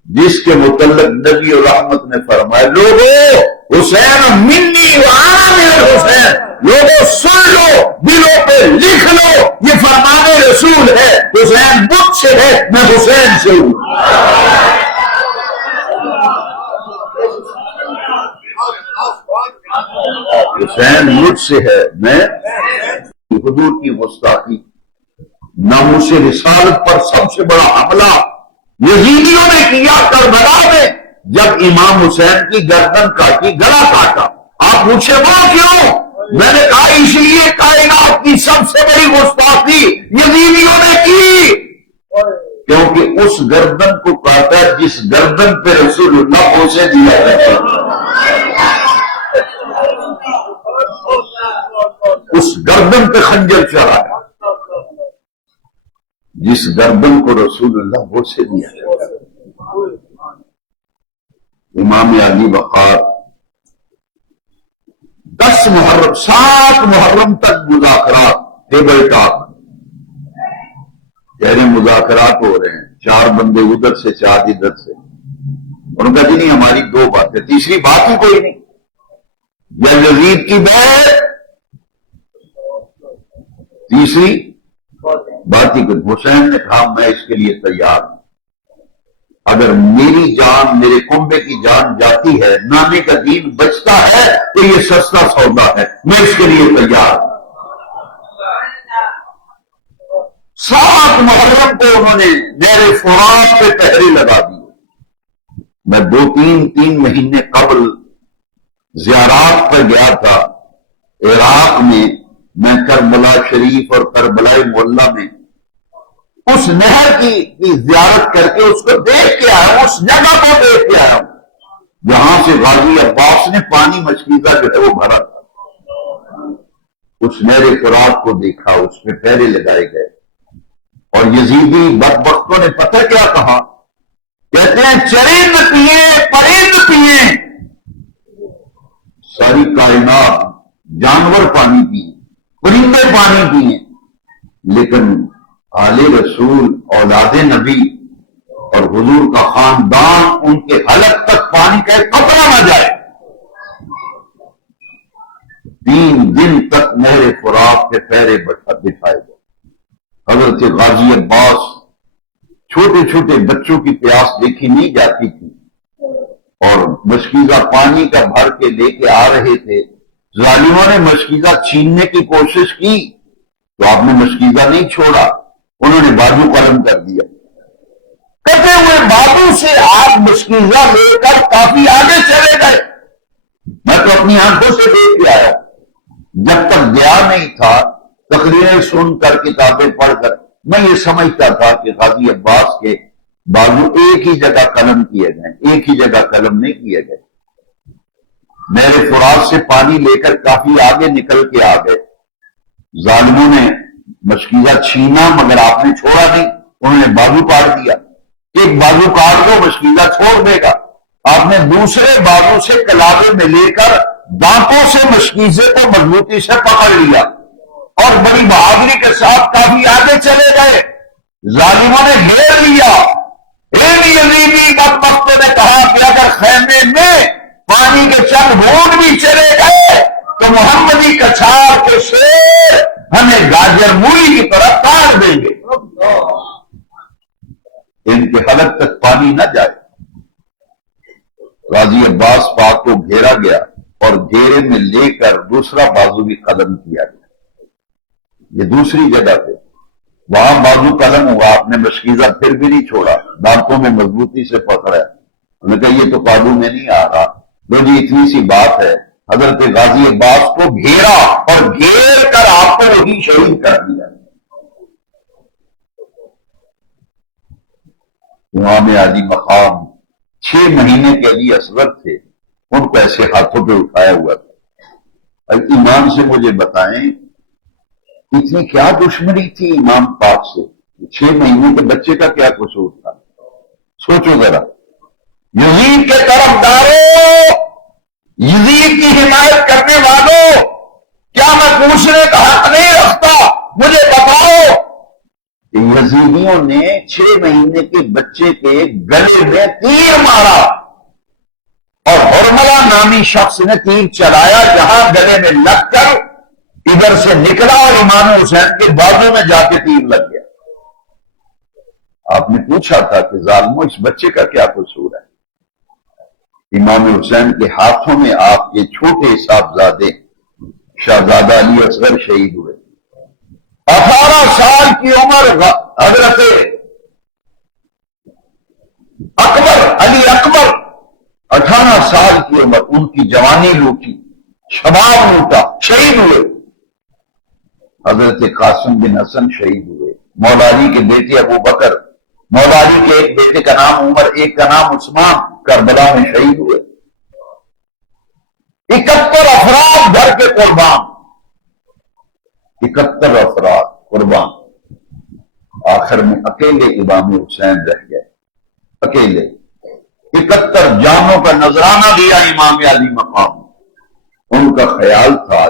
جس کے متعلق نبی رحمت نے فرمایا لوگوں حسین منی وانا من حسین، لوگوں سن لو، دلوں پہ لکھ لو، یہ فرمان رسول ہے. حسین مجھ سے ہے، میں حسین سے ہوں. حسین مجھ سے ہے، میں حضور کی گستاخی، ناموس رسالت پر سب سے بڑا حملہ یزیدیوں نے کیا کربلا میں، جب امام حسین کی گردن کاٹی، گلا کاٹا۔ آپ پوچھے وہ کیوں؟ میں نے کہا اس لیے کائنات کی سب سے بڑی گستاخی یزیدیوں نے کی، کیونکہ اس گردن کو کاٹا جس گردن پہ رسول اللہ اسے دیا ہے، اس گردن پہ خنجر چڑھایا جس گردن کو رسول اللہ وہ سے دیا جاتا ہے۔ امام علی وقار 10 محرم 7 محرم تک مذاکرات، ٹیبل ٹاک، کہہ رہے مذاکرات ہو رہے ہیں، 4 بندے ادھر سے 4 ادھر سے، اور ان کا جی نہیں ہماری 2 باتیں، تیسری بات ہی کوئی نہیں، یا یزید کی بیعت، تیسری بات ہی کوئی۔ حسین نے کہا میں اس کے لیے تیار ہوں، اگر میری جان، میرے کنبے کی جان جاتی ہے، نانے کا دین بچتا ہے تو یہ سستا سودا ہے، میں اس کے لیے تیار ہوں۔ 7 محرم کو انہوں نے نہر فرات پہ پہرے لگا دیے۔ میں 2-3 مہینے قبل زیارات پر گیا تھا عراق میں، میں کربلا شریف اور کربلا معلیٰ میں اس نہر کی زیارت کر کے اس کو دیکھ کے آیا ہوں، اس جگہ کو دیکھ کے آیا ہوں جہاں سے غازی عباس نے پانی مشکیزہ جو ہے وہ بھرا تھا۔ اس نہر فرات کو دیکھا، اس میں پہرے لگائے گئے، اور یزیدی بدبختوں نے پتہ کیا کہا؟ کہتے ہیں چرند پیئے، پرند پیئے، ساری کائنات جانور پانی پیئے، پرندے پانی پیئے، لیکن آل رسول، اولاد نبی اور حضور کا خاندان، ان کے حلق تک پانی کا ایک قطرہ نہ جائے۔ 3 دن تک نہر فرات کے پہرے بٹھائے گئے۔ حضرت غازی عباس، چھوٹے چھوٹے بچوں کی پیاس دیکھی نہیں جاتی تھی، اور مشکیزہ پانی کا بھر کے لے کے آ رہے تھے۔ ظالموں نے مشکیزہ چھیننے کی کوشش کی تو آپ نے مشکیزہ نہیں چھوڑا، انہوں نے بازو قلم کر دیا۔ کٹے ہوئے بازو سے آپ مشکیزہ لے کر کافی آگے چلے گئے۔ میں تو اپنی آنکھوں سے دیکھ کے آیا، جب تک گیا نہیں تھا تقریریں سن کر، کتابیں پڑھ کر، میں یہ سمجھتا تھا کہ غازی عباس کے بازو ایک ہی جگہ قلم کیے گئے، ایک ہی جگہ قلم نہیں کیے گئے۔ نہر فرات سے پانی لے کر کافی آگے نکل کے آ گئے۔ ظالموں نے مشکیزہ چھینا مگر آپ نے چھوڑا نہیں، انہوں نے بازو کاٹ دیا۔ ایک بازو کاٹ دو مشکیزہ چھوڑ دے گا، آپ نے دوسرے بازو سے کلابے میں لے کر دانتوں سے مشکیزے کو مضبوطی سے پکڑ لیا، اور بڑی بہادری کے ساتھ کافی آگے چلے گئے۔ ظالموں نے گھیر لیا۔ ایک یزیدی بدبختوں نے کہا کہ اگر خیمے میں پانی کے چند بوند بھی چلے گئے تو محمدی کچھار کے شیر ہمیں گاجر مولی کی طرح کاٹ دیں گے، ان کے حلق تک پانی نہ جائے۔ غازی عباس پاک کو گھیرا گیا، اور گھیرے میں لے کر دوسرا بازو بھی قلم کیا گیا۔ یہ دوسری جگہ پہ وہاں بازو قلم ہوا، آپ نے مشکیزہ پھر بھی نہیں چھوڑا، دانتوں میں مضبوطی سے پکڑا۔ انہوں نے کہا یہ تو قابو میں نہیں آ رہا، لو جی اتنی سی بات ہے۔ حضرت غازی عباس کو گھیرا اور گھیر کر آپ کو وہی شہید کر دیا۔ امام علی مقام 6 مہینے کے علی اصغر تھے، ان کو ایسے ہاتھوں پہ اٹھایا ہوا تھا۔ ایمان سے مجھے بتائیں اتنی کیا دشمنی تھی امام پاک سے؟ 6 مہینے کے بچے کا کیا قصور تھا؟ سوچو ذرا۔ یزید کے طرفداروں، یزید کی حمایت کرنے والوں، کیا میں پوچھنے کا حق نہیں رکھتا؟ مجھے بتاؤ کہ یزیدیوں نے 6 مہینے کے بچے کے گلے میں تیر مارا، اور حرملہ نامی شخص نے تیر چلایا، جہاں گلے میں لگ کر ادھر سے نکلا اور امام حسین کے بازو میں جا کے تیر لگ گیا۔ آپ نے پوچھا تھا کہ ظالموں اس بچے کا کیا قصور ہے؟ امام حسین کے ہاتھوں میں آپ کے چھوٹے صاحبزادے شہزادہ علی اصغر شہید ہوئے. 18 سال کی عمر حضرت اکبر علی اکبر 18 سال کی عمر، ان کی جوانی لوٹی، شباب لوٹا، شہید ہوئے. حضرت قاسم بن حسن شہید ہوئے. مولا علی کے بیٹے ابو بکر، مولا علی کے ایک بیٹے کا نام عمر، ایک کا نام عثمان، کربلا میں شہید ہوئے. 71 افراد گھر کے قربان، 71 افراد قربان. آخر میں اکیلے امام حسین رہ گئے، اکیلے. 71 جانوں کا نذرانہ دیا امام علی مقام. ان کا خیال تھا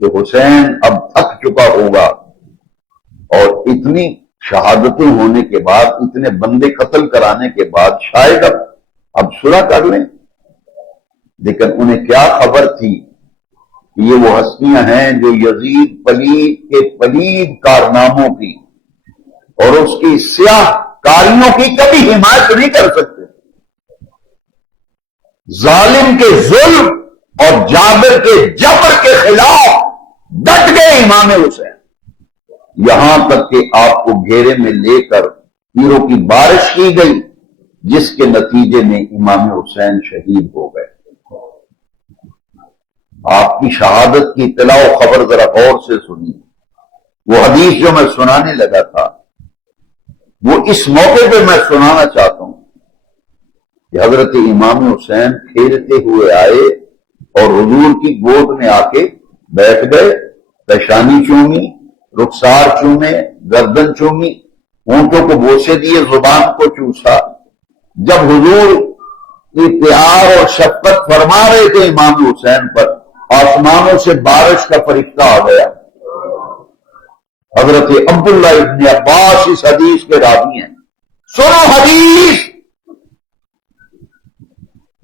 کہ حسین اب تھک چکا ہوگا اور اتنی شہادتیں ہونے کے بعد، اتنے بندے قتل کرانے کے بعد شاید اب صلح کر لیں. لیکن انہیں کیا خبر تھی کہ یہ وہ ہستیاں ہیں جو یزید پلید کے پلید کارناموں کی اور اس کی سیاہ کاریوں کی کبھی حمایت نہیں کر سکتے. ظالم کے ظلم اور جابر کے جبر کے خلاف ڈٹ گئے امام حسین، یہاں تک کہ آپ کو گھیرے میں لے کر تیروں کی بارش کی گئی، جس کے نتیجے میں امام حسین شہید ہو گئے. آپ کی شہادت کی اطلاع و خبر ذرا غور سے سنی. وہ حدیث جو میں سنانے لگا تھا وہ اس موقع پہ میں سنانا چاہتا ہوں کہ حضرت امام حسین کھیلتے ہوئے آئے اور حضور کی گود میں آ کے بیٹھ گئے، پیشانی چومی، رخسار چومے، گردن چومی، ہونٹوں کو بوسے دیے، زبان کو چوسا. جب حضور کی پیار اور شفقت فرما رہے تھے امام حسین پر، آسمانوں سے بارش کا فرشتہ آ گیا. حضرت عبداللہ ابن عباس اس حدیث کے راوی ہیں. سنو حدیث.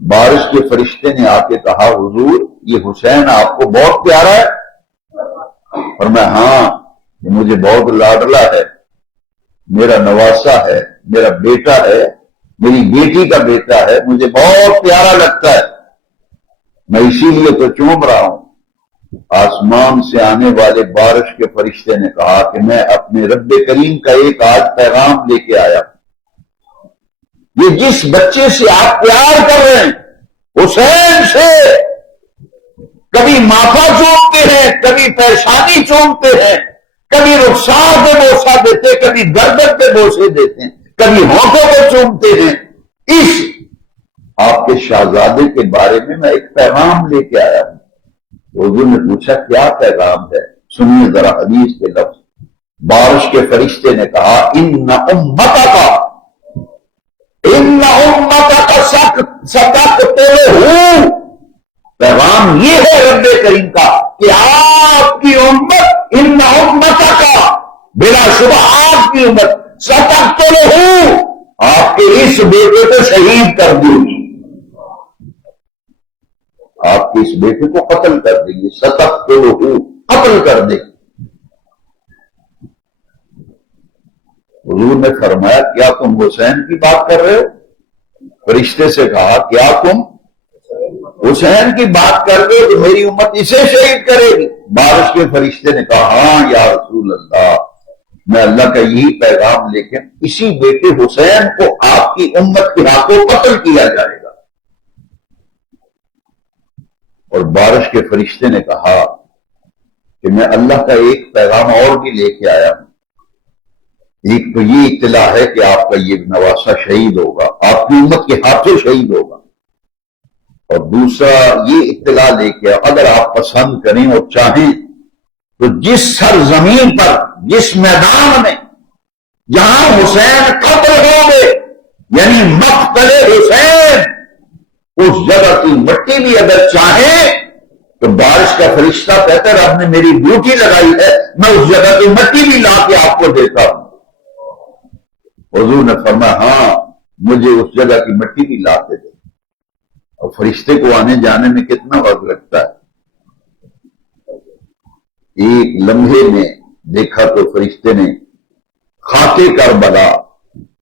بارش کے فرشتے نے آ کے کہا حضور یہ حسین آپ کو بہت پیارا ہے؟ اور میں ہاں، یہ مجھے بہت لاڈلا ہے، میرا نواسا ہے، میرا بیٹا ہے، میری بیٹی کا بیٹا ہے، مجھے بہت پیارا لگتا ہے، میں اسی لیے تو چوم رہا ہوں. آسمان سے آنے والے بارش کے فرشتے نے کہا کہ میں اپنے رب کریم کا ایک آج پیغام لے کے آیا. یہ جس بچے سے آپ پیار کر رہے ہیں، حسین سے، کبھی ماتھا چومتے ہیں، کبھی پیشانی چومتے ہیں، کبھی رخسار پہ بوسہ دیتے، کبھی گردن پہ بوسے دیتے ہیں، کبھی ہونٹوں کو چومتے ہیں. اس آپ کے شہزادے کے بارے میں ایک پیغام لے کے آیا ہوں. حضور نے پوچھا کیا پیغام ہے؟ سنیے ذرا حدیث کے لفظ. بارش کے فرشتے نے کہا ان امتک ستقتلہ. پیغام یہ ہے رب کریم کا کہ آپ کی امت، ان امتک، بلا شبہ آپ کی امت، ستقتلہ، آپ کے اس بیٹے کو شہید کر دے گی، آپ کے اس بیٹے کو قتل کر دیں گے. ستقتلہ، قتل کر دے. حضور نے فرمایا کیا تم حسین کی بات کر رہے ہو؟ فرشتے سے کہا کیا تم حسین کی بات کر رہے ہو کہ میری امت اسے شہید کرے گی؟ بارش کے فرشتے نے کہا ہاں یا رسول اللہ، میں اللہ کا یہی پیغام لے کے اسی بیٹے حسین کو آپ کی امت کے ہاتھوں قتل کیا جائے گا. اور بارش کے فرشتے نے کہا کہ میں اللہ کا ایک پیغام اور بھی لے کے آیا ہوں. ایک تو یہ اطلاع ہے کہ آپ کا یہ نواسا شہید ہوگا، آپ کی امت کے ہاتھوں شہید ہوگا. اور دوسرا یہ اطلاع لے کے اگر آپ پسند کریں اور چاہیں تو جس سرزمین پر، جس میدان میں جہاں حسین قتل ہوں گے، یعنی مقتل حسین، اس جگہ کی مٹی بھی اگر چاہیں تو بارش کا فرشتہ کہتا ہے رب نے میری ڈیوٹی لگائی ہے، میں اس جگہ کی مٹی بھی لا کے آپ کو دیتا ہوں. حضور نے فرمایا ہاں مجھے اس جگہ کی مٹی بھی لا کے دے. اور فرشتے کو آنے جانے میں کتنا وقت لگتا ہے؟ ایک لمحے میں دیکھا تو فرشتے نے خاکے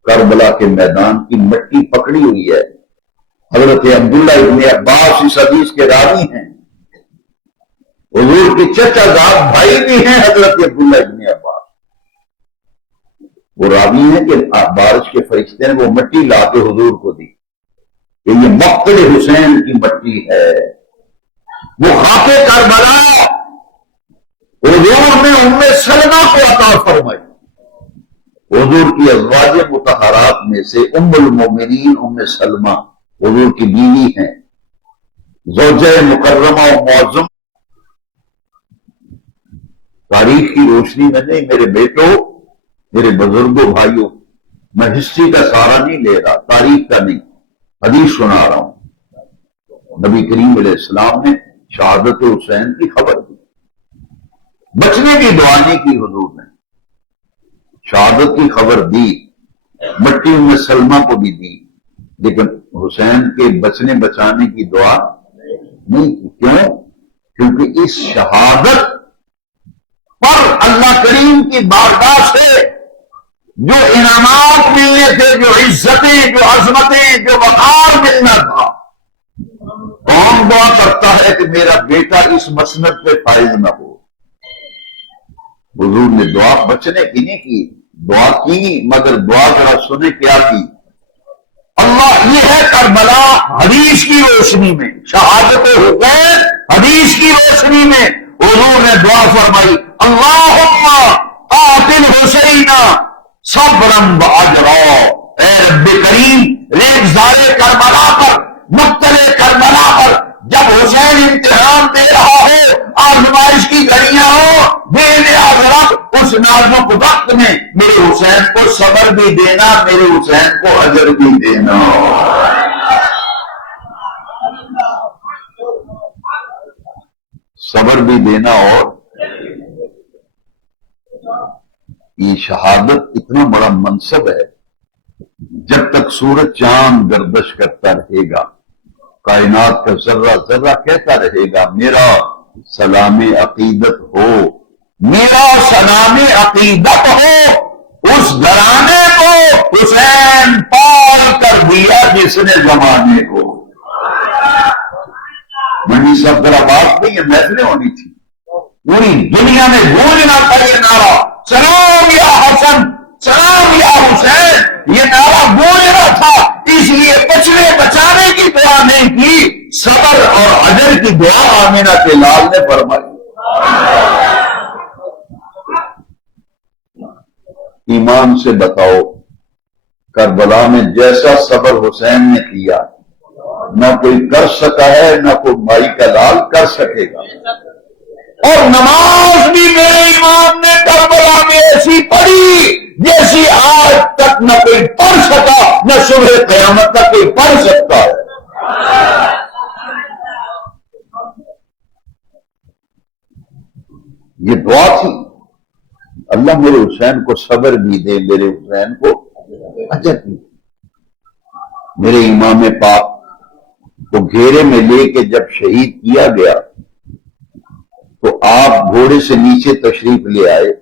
کربلا کے میدان کی مٹی پکڑی ہوئی ہے. حضرت عبداللہ ابن عباس اس حدیث کے راوی ہیں. حضور کے چچا زاد بھائی بھی ہیں حضرت عبداللہ ابن عباس. وہ راوی ہے کہ بارش کے فرشتے نے وہ مٹی لا کے حضور کو دی کہ یہ مقتل حسین کی مٹی ہے. وہ خاک کربلا حضور نے ام سلمہ کو عطا فرمائی. حضور کی ازواج مطہرات میں سے ام المومنین ام سلمہ حضور کی بیوی ہیں، زوجہ مکرمہ و معظم. تاریخ کی روشنی میں نہیں میرے بیٹوں، میرے بزرگوں، بھائیوں، میں ہسٹری کا سہارا نہیں لے رہا، تاریخ کا نہیں، حدیث سنا رہا ہوں. نبی کریم علیہ السلام نے شہادت حسین کی خبر دی، بچنے کی دعا نہیں کی. حضور نے شہادت کی خبر دی، مٹی ام سلمہ کو بھی دی، لیکن حسین کے بچنے بچانے کی دعا نہیں کی. کیوں؟ کیونکہ اس شہادت پر اللہ کریم کی بارگاہ سے جو انعامات ملنے تھے، جو عزتیں، جو عظمتیں، جو وقار ملنا تھا، کون دعا کرتا ہے کہ میرا بیٹا اس مسند پہ فائز نہ ہو؟ حضور نے دعا بچنے کی نہیں کی، دعا کی، مگر دعا ذرا سنے کیا کی. اللہ یہ ہے کربلا حدیث کی روشنی میں، شہادت حسین حدیث کی روشنی میں حضور نے دعا فرمائی، اللہم قاتل حسین صبرا واجرا. اے رب کریم، ریزگار کربلا پر، مقتل کربلا پر جب حسین امتحان دے رہا ہو، آزمائش کی گھڑیاں ہو، بے نیاز رب اس نازک وقت میں میرے حسین کو صبر بھی دینا، میرے حسین کو اجر بھی دینا. صبر بھی دینا. اور یہ شہادت اتنا بڑا منصب ہے، جب تک سورج چاند گردش کرتا رہے گا، کائنات کا ذرہ ذرہ کہتا رہے گا میرا سلام عقیدت ہو، میرا سلام عقیدت ہو. اس گھرانے کو حسین پار کر دیا جس نے زمانے کو. منڈی صاحب ذرا بات نہیں ہے، محفلیں ہونی تھی، پوری دنیا میں گونجنا تھا یہ نعرہ، سلام یا حسن، سلام یا حسین. یہ نعرہ گونجنا تھا، اس لیے بچنے بچانے کی دعا نہیں کی، صبر اور اجر کی دعا آمینہ کے لال نے فرمائی. ایمان سے بتاؤ، کربلا میں جیسا صبر حسین نے کیا نہ کوئی کر سکا ہے، نہ کوئی مائی کا لال کر سکے گا. اور نماز بھی میرے امام نے کربلا میں ایسی پڑھی جیسی آج تک نہ کوئی پڑھ سکا، نہ صبح قیامت تک کوئی پڑھ سکتا ہے. یہ دعا تھی، اللہ میرے حسین کو صبر بھی دے، میرے حسین کو اجر بھی دے. میرے امام پاک کو گھیرے میں لے کے جب شہید کیا گیا تو آپ گھوڑے سے نیچے تشریف لے آئے.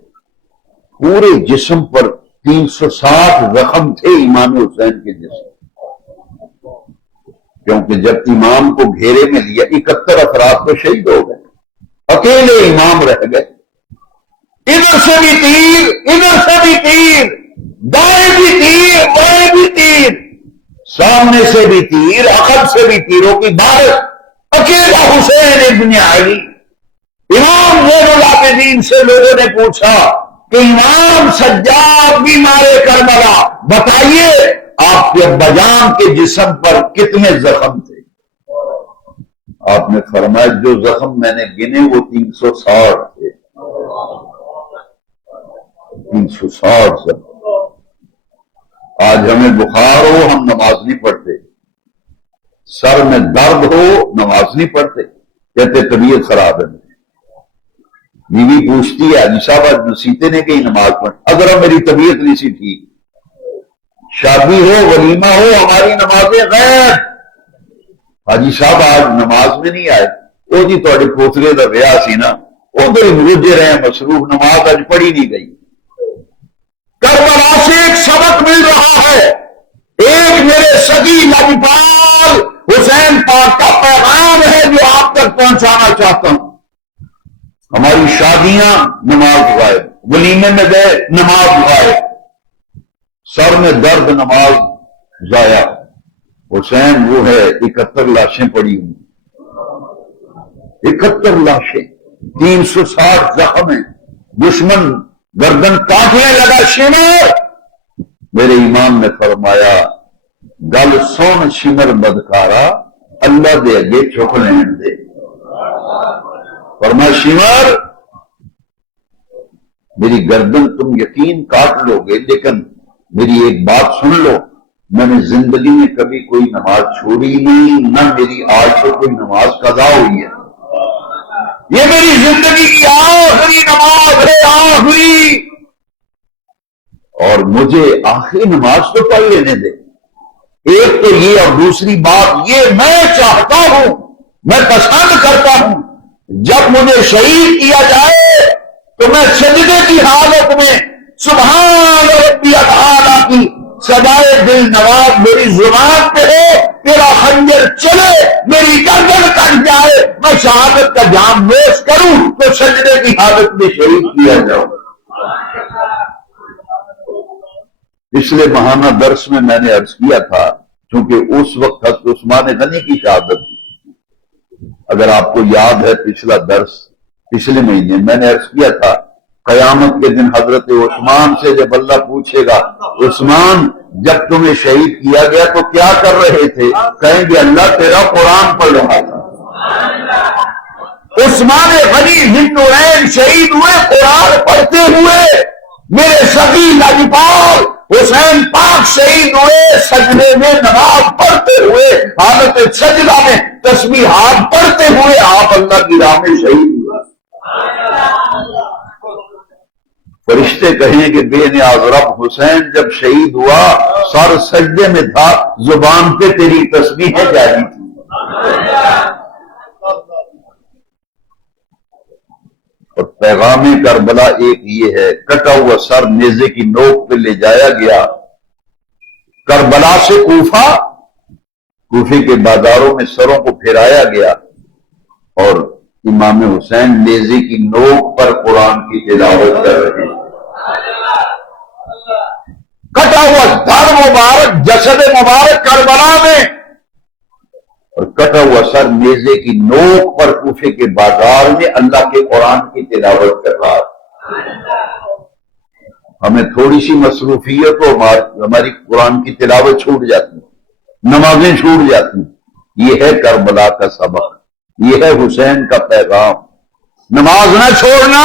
پورے جسم پر 360 زخم تھے امام حسین کے جسم، کیونکہ جب امام کو گھیرے میں لیا 71 افراد تو شہید ہو گئے، اکیلے امام رہ گئے. ادھر سے بھی تیر، ادھر سے بھی تیر، دائیں بھی تیر، بائیں بھی تیر، سامنے سے بھی تیر، عقب سے بھی تیروں کی بارش. اکیلا حسین ابن علی. امام زین العابدین سے لوگوں نے پوچھا کہ امام سجاد بھی مارے کربلا، بتائیے آپ کے ابا جان کے جسم پر کتنے زخم تھے؟ آپ نے فرمایا جو زخم میں نے گنے وہ 360 تھے. 360 زخم. آج ہمیں بخار ہو ہم نماز نہیں پڑھتے، سر میں درد ہو نماز نہیں پڑھتے، کہتے طبیعت خراب ہے. بیوی پوچھتی ہے حاجی صاحب آج نصیحتیں نے کہیں نماز پڑھ، اگر میری طبیعت نہیں سی ٹھیک، شادی ہو ولیمہ ہو ہماری نمازیں غیر. حاجی صاحب آج نماز میں نہیں آئے، وہ جی تھوڑے پوترے کا بیاہ سی نا، ادھر ہی مروجے رہے مصروف، نماز آج پڑھی نہیں گئی. کربلا سے ایک سبق مل رہا ہے، ایک میرے سگی لجپال حسین پاک کا پیغام ہے جو آپ تک پہنچانا چاہتا ہوں. ہماری شادیاں نماز غائب، ولیمے میں گئے نماز غائب، سر میں درد نماز ضائع۔ حسین وہ ہے 71 لاشیں پڑی ہوئی، 71 لاشیں، 360 زخم ہیں، دشمن گردن کاٹنے لگا۔ شمر، میرے امام نے فرمایا گل سون شمر بدکارا، اللہ دے اگے چک لین دے۔ فرمایا شمر میری گردن تم یقین کاٹ لو گے، لیکن میری ایک بات سن لو، میں نے زندگی میں کبھی کوئی نماز چھوڑی نہیں، نہ میری آج سے کوئی نماز قضا ہوئی ہے۔ یہ میری زندگی کی آخری نماز ہے، آخری، اور مجھے آخری نماز تو پڑھ لینے دے۔ ایک تو یہ، اور دوسری بات یہ، میں چاہتا ہوں، میں پسند کرتا ہوں جب مجھے شہید کیا جائے تو میں سجدے کی حالت میں سبحان ربی الاعلیٰ کی سدائے دل نواز میری زبان پہ ہو، تیرا خنجر چلے، میری گردن کٹ جائے، میں شہادت کا جام نوش کروں تو سجدے کی حالت میں شہید کیا جاؤں۔ پچھلے ماہانہ درس میں نے عرض کیا تھا، چونکہ اس وقت حضرت عثمان غنی کی شہادت تھی۔ اگر آپ کو یاد ہے پچھلا درس، پچھلے مہینے میں نے عرض کیا تھا قیامت کے دن حضرت عثمان سے جب اللہ پوچھے گا عثمان جب تمہیں شہید کیا گیا تو کیا کر رہے تھے، کہیں گے اللہ تیرا قرآن پڑھ رہا تھا۔ عثمان غنی ذوالنورین شہید ہوئے قرآن پڑھتے ہوئے، میرے سبھی لاجپال حسین پاک شہید ہوئے سجدے میں نماز پڑھتے ہوئے، حالت سجدہ میں تسبیحات پڑھتے ہوئے آپ اللہ کی راہ میں شہید ہوئے۔ فرشتے کہیں کہ بے نیاز رب حسین جب شہید ہوا سر سجدے میں تھا، زبان پہ تیری تسبیحیں جاری تھی۔ اور پیغام کربلا ایک یہ ہے، کٹا ہوا سر نیزے کی نوک پہ لے جایا گیا کربلا سے کوفے کے بازاروں میں سروں کو پھیرایا گیا، اور امام حسین نیزے کی نوک پر قرآن کی تلاوت کر رہے ہیں۔ کٹا ہوا دھڑ مبارک، جسد مبارک کربلا میں، اور کٹا ہوا سر نیزے کی نوک پر کوفے کے بازار میں اللہ کے قرآن کی تلاوت کر رہا ہے۔ ہمیں تھوڑی سی مصروفیت ہو ہماری قرآن کی تلاوت چھوٹ جاتی، نمازیں چھوٹ جاتی۔ یہ ہے کربلا کا سبق، یہ ہے حسین کا پیغام۔ نماز نہ چھوڑنا،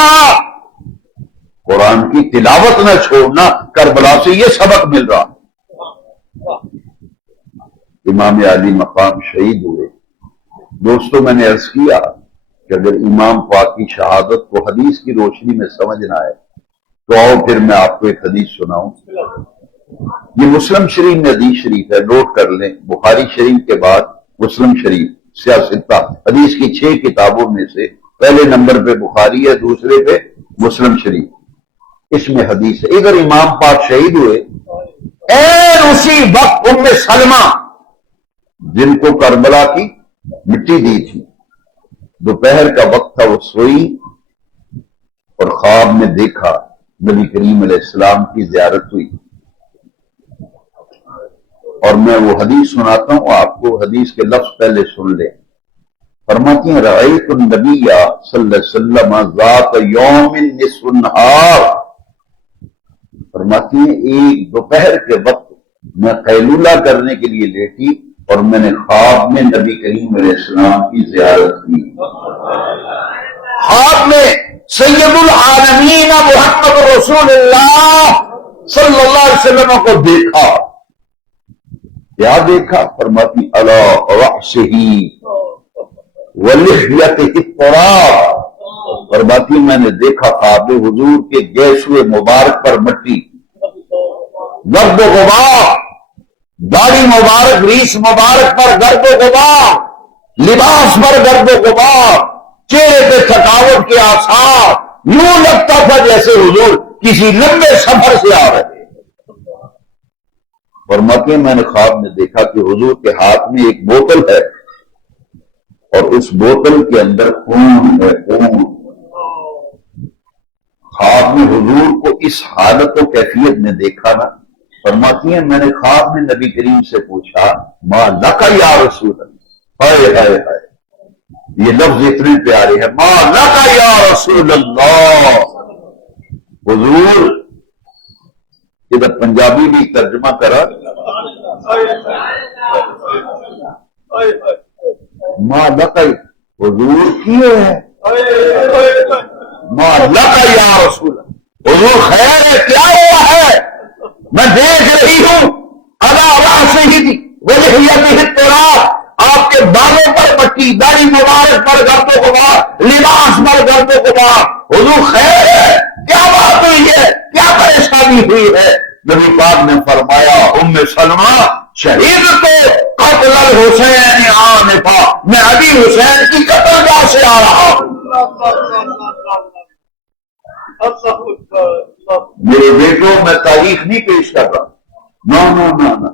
قرآن کی تلاوت نہ چھوڑنا، کربلا سے یہ سبق مل رہا۔ امام علی مقام شہید ہوئے۔ دوستوں میں نے عرض کیا کہ اگر امام پاک کی شہادت کو حدیث کی روشنی میں سمجھنا ہے تو آؤ پھر میں آپ کو ایک حدیث سناؤں۔ یہ مسلم شریف میں حدیث شریف ہے، نوٹ کر لیں، بخاری شریف کے بعد مسلم شریف، سیاستہ حدیث کی 6 کتابوں میں سے پہلے نمبر پہ بخاری ہے، دوسرے پہ مسلم شریف۔ اس میں حدیث ہے، ادھر امام پاک شہید ہوئے، اسی وقت ام سلمہ جن کو کربلا کی مٹی دی تھی، دوپہر کا وقت تھا، وہ سوئی اور خواب میں دیکھا نبی کریم علیہ السلام کی زیارت ہوئی۔ اور میں وہ حدیث سناتا ہوں آپ کو، حدیث کے لفظ پہلے سن لیں۔ فرماتی ہیں رأیت النبی صلی اللہ علیہ وسلم ذات یوم نصف النہار، فرماتی ہیں ایک دوپہر کے وقت میں قیلولہ کرنے کے لیے لیٹی اور میں نے خواب میں نبی کریم علیہ السلام کی زیارت کی۔ خواب میں سید العالمین محمد رسول اللہ صلی اللہ علیہ وسلم کو دیکھا۔ کیا دیکھا؟ فرماتی علی رأسہ ولحیتہ التراب، فرماتی میں نے دیکھا خواب حضور کے گیسوئے مبارک پر مٹی، گرد و غبار، داڑھی مبارک، ریس مبارک پر گرد و غبار، لباس پر گرد و غبار، چہرے پہ تھکاوٹ کے آثار، یوں لگتا تھا جیسے حضور کسی لمبے سفر سے آ رہے۔ فرماتے ہیں میں نے خواب میں دیکھا کہ حضور کے ہاتھ میں ایک بوتل ہے اور اس بوتل کے اندر خون ہے، خون، خواب میں حضور کو اس حالت و کیفیت میں دیکھا نا، فرماتی ہیں میں نے خواب میں نبی کریم سے پوچھا ما لک یا رسول اللہ، ہائے ہائے ہائے، یہ لفظ اتنے پیارے ہیں، ما لک یا رسول اللہ، حضور ادھر پنجابی بھی ترجمہ کرا، ما لک حضور کیے ہے، ما لک یا رسول اللہ، حضور خیر ہے، کیا ہوا ہے؟ میں دیکھ رہی ہوں اللہ سے ہی تھی آپ کے بالوں پر مٹی، داڑھی مبارک پر گرد و غبار، لباس پر گرد و غبار، حضور خیر ہے، کیا بات ہوئی ہے، کیا پریشانی ہوئی ہے؟ نبی پاک نے فرمایا ام سلمہ شہید تو قتل الحسین آنفا، میں ابھی حسین کی قتل گاہ سے آ رہا ہوں، میرے بیٹوں میں تاریخ نہیں پیش کر رہا، نہ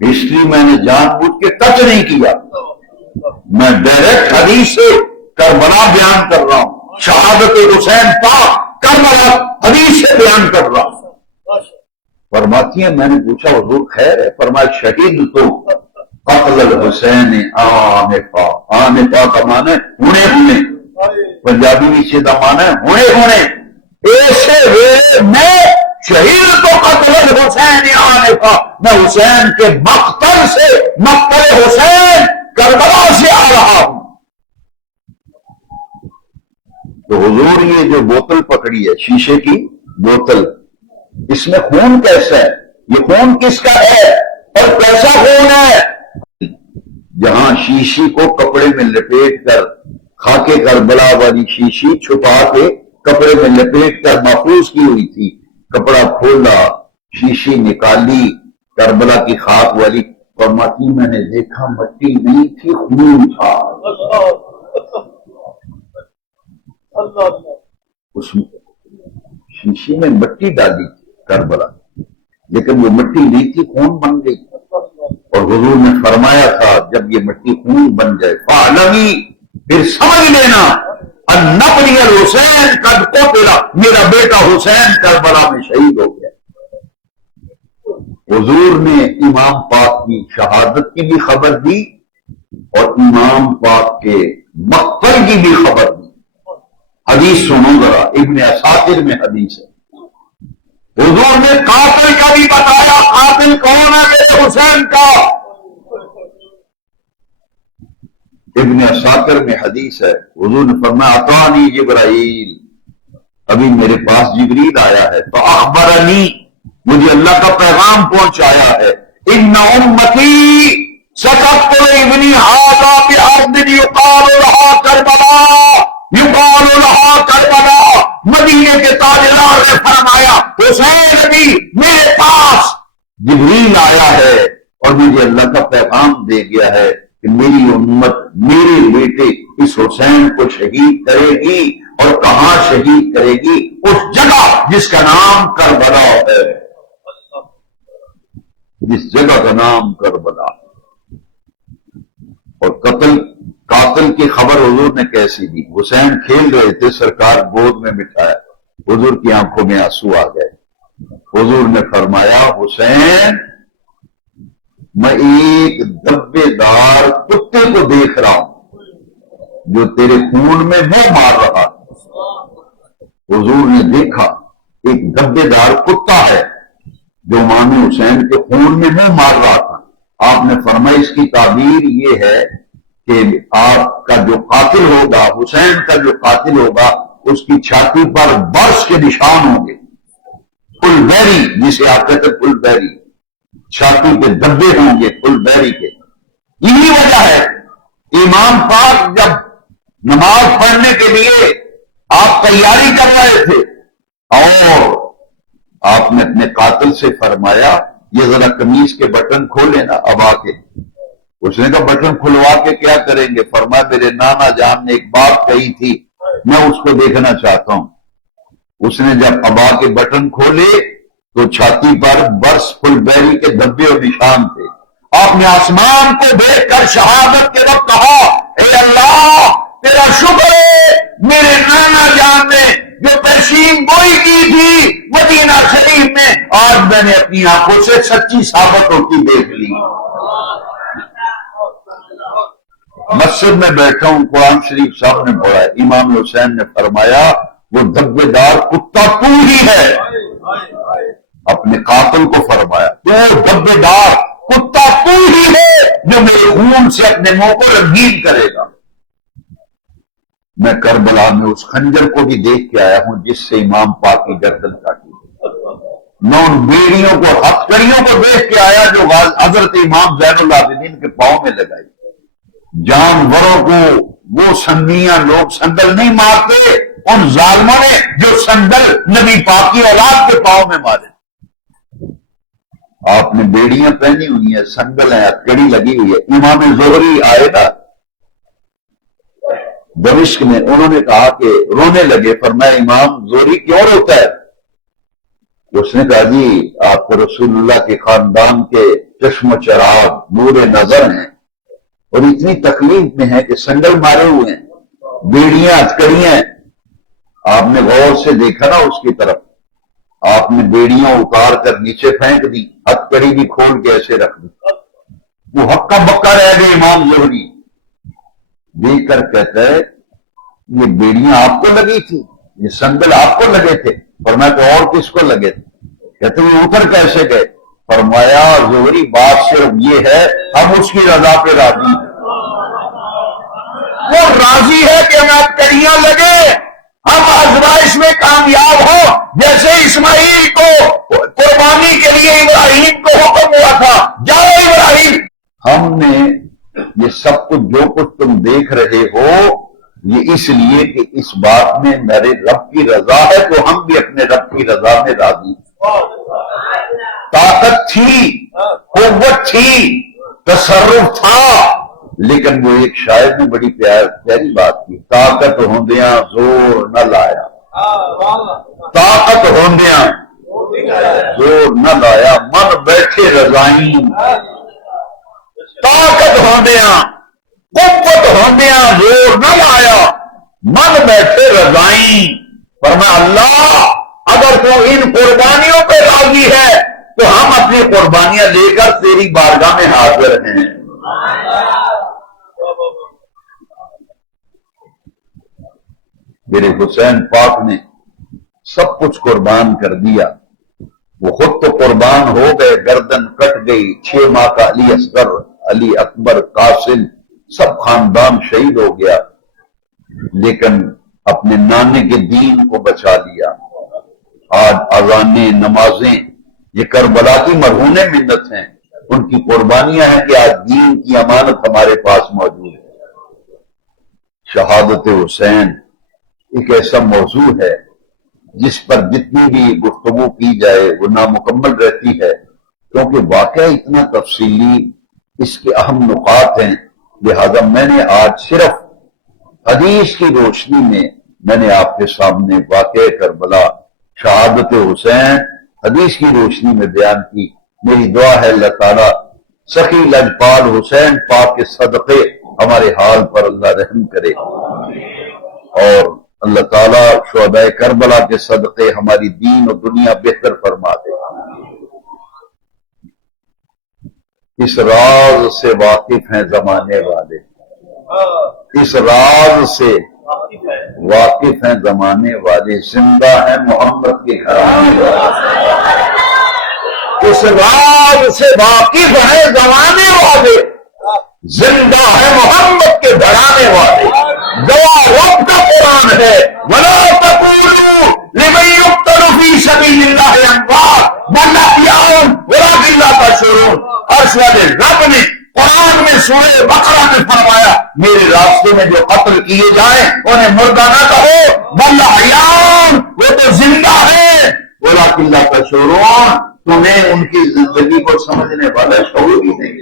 ہسٹری میں نے جان بوجھ کے ٹچ نہیں کیا، میں ڈائریکٹ حدیث سے کربلا بیان کر رہا ہوں، شہادت حسین پاک کربلا حدیث سے بیان کر رہا ہوں۔ فرماتی ہیں میں نے پوچھا حضور خیر ہے؟ فرمایا شہید تو قتل الحسین آنفا، آنفا کا معنی ہونے ہونے، پنجابی میں سیدھا معنی ہے ہونے ہونے، ایسے ہوئے میں شہید تو قتل الحسین آنفا، میں حسین کے مقتل سے، مقتل حسین کربلا سے آ رہا ہوں۔ تو حضور یہ جو بوتل پکڑی ہے شیشے کی بوتل، اس میں خون کیسا ہے؟ یہ خون کس کا ہے اور کیسا خون ہے؟ جہاں شیشی کو کپڑے میں لپیٹ کر خاکے کربلا والی شیشی چھپا کے کپڑے میں لپیٹ کر محفوظ کی ہوئی تھی، کپڑا کھولا، شیشی نکالی کربلا کی خاک والی، فرماتی میں نے دیکھا مٹی نہیں تھی، خون تھا، اس شیشی میں مٹی ڈالی کربلا، لیکن وہ مٹی نہیں تھی، خون بن گئی، اور حضور نے فرمایا تھا جب یہ مٹی خون بن جائے فعلمی، پھر سمجھ لینا النبی الحسین قد قتل، میرا بیٹا حسین کربلا میں شہید ہو گیا۔ حضور نے امام پاک کی شہادت کی بھی خبر دی اور امام پاک کے مقتل کی بھی خبر دی۔ حدیث سنو ذرا، ابن اساکر میں حدیث ہے، حضور نے قاتل کا بھی بتایا، قاتل کون ہے میرے حسین کا؟ ابن اساکر میں حدیث ہے، حضور نے فرمایا اتانی جبرائیل، ابھی میرے پاس جبریل آیا ہے، تو اخبرنی، مجھے اللہ کا پیغام پہنچایا ہے، ان امتی ستقتل ابنی ھذا بارض یقال لها کربلا، یقال لها کربلا، مدینے کے تاجدار نے فرمایا حسین ابھی میرے پاس جبریل آیا ہے اور مجھے اللہ کا پیغام دے گیا ہے کہ میری امت میرے بیٹے اس حسین کو شہید کرے گی، اور کہاں شہید کرے گی؟ اس جگہ جس کا نام کربلا ہے، جس جگہ کا نام کربلا۔ اور قاتل کی خبر حضور نے کیسی دی؟ حسین کھیل رہے تھے، سرکار گود میں بٹھایا، حضور کی آنکھوں میں آنسو آ گئے، حضور نے فرمایا حسین میں ایک دبے دار کتے کو دیکھ رہا ہوں جو تیرے خون میں منہ مار رہا۔ حضور نے دیکھا ایک دبے دار کتا ہے جو امام حسین کے خون میں منہ مار رہا تھا۔ آپ نے فرمایا اس کی تعبیر یہ ہے کہ آپ کا جو قاتل ہوگا، حسین کا جو قاتل ہوگا، اس کی چھاتی پر برس کے نشان ہوں گے، پل بیری جسے آپ کہتے ہیں پل بیری، چھاتی پہ دبے ہوں گے پل بیری کے۔ یہی وجہ ہے امام پاک جب نماز پڑھنے کے لیے آپ تیاری کر رہے تھے اور آپ نے اپنے قاتل سے فرمایا یہ ذرا قمیص کے بٹن کھولے نا اب آ کے۔ اس نے کہا بٹن کھلوا کے کیا کریں گے؟ فرمایا میرے نانا جان نے ایک بات کہی تھی، میں اس کو دیکھنا چاہتا ہوں۔ اس نے جب ابا کے بٹن کھولے تو چھاتی پر برس فل بیری کے دھبے اور نشان تھے۔ آپ نے آسمان کو دیکھ کر شہادت کے وقت کہا اے اللہ تیرا شکر ہے میرے نانا جان نے جو تشریف کوئی کی تھی مدینہ شریف میں، آج میں نے اپنی آنکھوں سے سچی ثابت ہوتی دیکھ لی۔ مسجد میں بیٹھا ہوں، قرآن شریف سامنے پڑھا ہے، امام حسین نے فرمایا وہ دھبے دار کتا تو ہی ہے، اپنے قاتل کو فرمایا تو دھبے دار کتا تو ہی ہے جو میرے خون سے اپنے منہ کو رنگین کرے گا۔ میں کربلا میں اس خنجر کو بھی دیکھ کے آیا ہوں جس سے امام پاک کی گردن کاٹی، میں ان بیڑیوں کو، ہتھکڑیوں کو دیکھ کے آیا جو حضرت امام زین العابدین کے پاؤں میں لگائی۔ جانوروں کو وہ سنگیاں لوگ سنگل نہیں مارتے، ان ظالموں نے جو سنگل نبی پاک کی اولاد کے پاؤں میں مارے۔ آپ نے بیڑیاں پہنی ہوئی ہیں، سنگل ہیں، ہتھکڑی لگی ہوئی ہے۔ امام زہری آئے نا دمشق میں، انہوں نے کہا کہ رونے لگے، فرمایا امام زہری کیوں روتا ہے؟ اس نے کہا جی آپ کو رسول اللہ کے خاندان کے چشم و چراغ نور نظر ہیں اور اتنی تکلیف میں ہے کہ سنگل مارے ہوئے ہیں، بیڑیاں ہتھکڑیاں ہیں۔ آپ نے غور سے دیکھا نا اس کی طرف، آپ نے بیڑیاں اتار کر نیچے پھینک دی، ہتھکڑی بھی کھول کے ایسے رکھ دی، وہ ہکا بکا رہ گئے۔ امام زہری دیکھ کر کہتا ہے یہ بیڑیاں آپ کو لگی تھی، یہ سنگل آپ کو لگے تھے؟ فرمایا تو اور کس کو لگے تھے؟ کہتے ہیں اتر کیسے گئے؟ فرمایا زہری بات صرف یہ ہے ہم اس کی رضا پہ راضی ہیں، وہ راضی ہے کہ ہمیں ہتھکڑیاں لگے، ہم آزمائش میں کامیاب ہو، جیسے اسماعیل کو قربانی کے لیے ابراہیم کو حکم ہوا تھا جاؤ ابراہیم۔ ہم نے یہ سب کچھ جو کچھ تم دیکھ رہے ہو یہ اس لیے کہ اس بات میں میرے رب کی رضا ہے تو ہم بھی اپنے رب کی رضا میں راضی ہیں۔ طاقت تھی، قوت تھی، تصرف تھا، لیکن وہ ایک شاعر نے بڑی پیاری بات کی، طاقت ہوندیاں زور نہ لایا، طاقت ہوندیاں زور نہ لایا، من بیٹھے رضائیں، طاقت ہوندیاں قوت ہوندیاں زور نہ لایا، من بیٹھے رضائیں۔ فرمایا اللہ اگر تو ان قربانیوں پہ راضی ہے تو ہم اپنی قربانیاں لے کر تیری بارگاہ میں حاضر ہیں۔ میرے حسین پاک نے سب کچھ قربان کر دیا، وہ خود تو قربان ہو گئے، گردن کٹ گئی، 6 ماہ کا علی اصغر، علی اکبر، قاسم سب خاندان شہید ہو گیا، لیکن اپنے نانے کے دین کو بچا لیا۔ آج اذانیں، نمازیں یہ کربلا کی مرہون منت ہیں، ان کی قربانیاں ہیں کہ آج دین کی امانت ہمارے پاس موجود ہے۔ شہادت حسین ایک ایسا موضوع ہے جس پر جتنی بھی گفتگو کی جائے وہ نامکمل رہتی ہے، کیونکہ واقعہ اتنا تفصیلی، اس کے اہم نقاط ہیں، لہذا میں نے آج صرف حدیث کی روشنی میں نے آپ کے سامنے واقعہ کربلا، شہادت حسین حدیث کی روشنی میں بیان کی۔ میری دعا ہے اللہ تعالیٰ سخی لجپال حسین پاک کے صدقے ہمارے حال پر اللہ رحم کرے، اور اللہ تعالیٰ شہدائے کربلا کے صدقے ہماری دین اور دنیا بہتر فرما دے۔ اس راز سے واقف ہیں زمانے والے، اس راز سے واقف ہیں زمانے والے، زندہ ہیں محمد کے گھرانے والے، اس راز سے واقف ہیں زمانے والے، زندہ ہے محمد کے گھرانے والے۔ گواہ رب کا قرآن ہے، وَلَا تَقُولُوا لِمَن يُقْتَلُ فِي سَبِيلِ اللَّهِ أَمْوَاتٌ بَلْ أَحْيَاءٌ وَلَٰكِن لَّا تَشْعُرُونَ۔ عرش والے رب نے قرآن میں سورہ بقرہ میں فرمایا میرے راستے میں جو قتل کیے جائیں انہیں مردہ نہ کہو، بل احیاء، وہ تو زندہ ہے، وَلَٰكِن لَّا تَشْعُرُونَ، تمہیں ان کی زندگی کو سمجھنے والا شعور ہی نہیں۔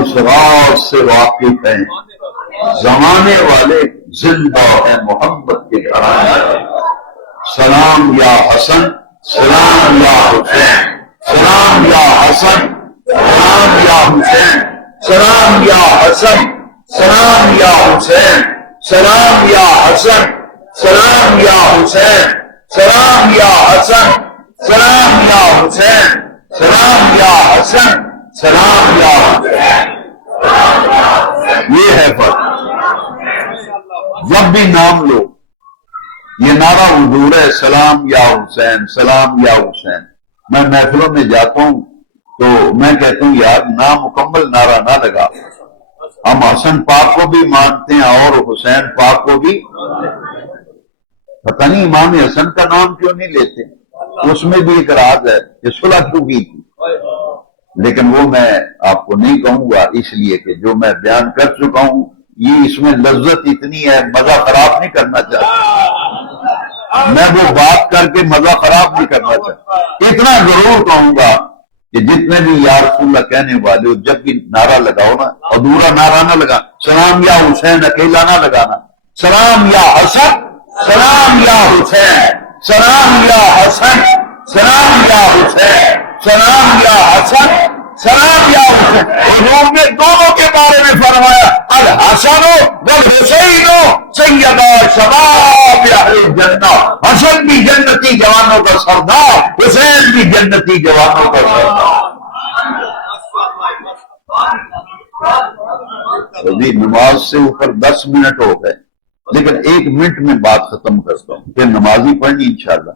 اس راز سے واقف ہیں زمانے والے، زندہ ہے محمد کے گھرانے۔ سلام یا حسن، سلام یا حسین، سلام یا حسن، سلام یا حسین، سلام یا حسن، سلام یا حسین، سلام یا حسن، سلام سلام یا حسین، سلام یا حسن، سلام یا حسین، سلام یا حسن، سلام یا حسین۔ یہ ہے فرق۔ جب بھی نام لو یہ نعرہ حضور ہے، سلام یا حسین، سلام یا حسین۔ میں محفلوں میں جاتا ہوں تو میں کہتا ہوں یار نامکمل نعرہ نہ لگا، ہم حسن پاک کو بھی مانتے ہیں اور حسین پاک کو بھی۔ پتہ نہیں امام حسن کا نام کیوں نہیں لیتے، اس میں بھی ایک راز ہے کہ صلح کیوں کی تھی، لیکن وہ میں آپ کو نہیں کہوں گا، اس لیے کہ جو میں بیان کر چکا ہوں یہ اس میں لذت اتنی ہے، مزہ خراب نہیں کرنا چاہتا، میں وہ بات کر کے مزہ خراب نہیں کرنا چاہتا۔ اتنا ضرور کہوں گا کہ جتنے بھی یا رسول اللہ کہنے والے ہو، جب بھی نعرہ لگاؤ نا، ادھورا نعرہ نہ لگا، سلام یا حسین اکیلا نہ لگانا، سلام یا حسن، سلام یا حسین، سلام یا حسن، سلام یا حسین، سلام یا حسن، سلام یا حسین۔ حضور نے دونوں کے بارے میں فرمایا الحسن والحسین سیدا شباب اہل الجنہ، حسن بھی جنتی جوانوں کا سردار، حسین بھی جنتی جوانوں کا سردار۔ ابھی نماز سے اوپر 10 منٹ ہو گئے، لیکن 1 منٹ میں بات ختم کرتا ہوں، پھر نمازی پڑھنی انشاءاللہ۔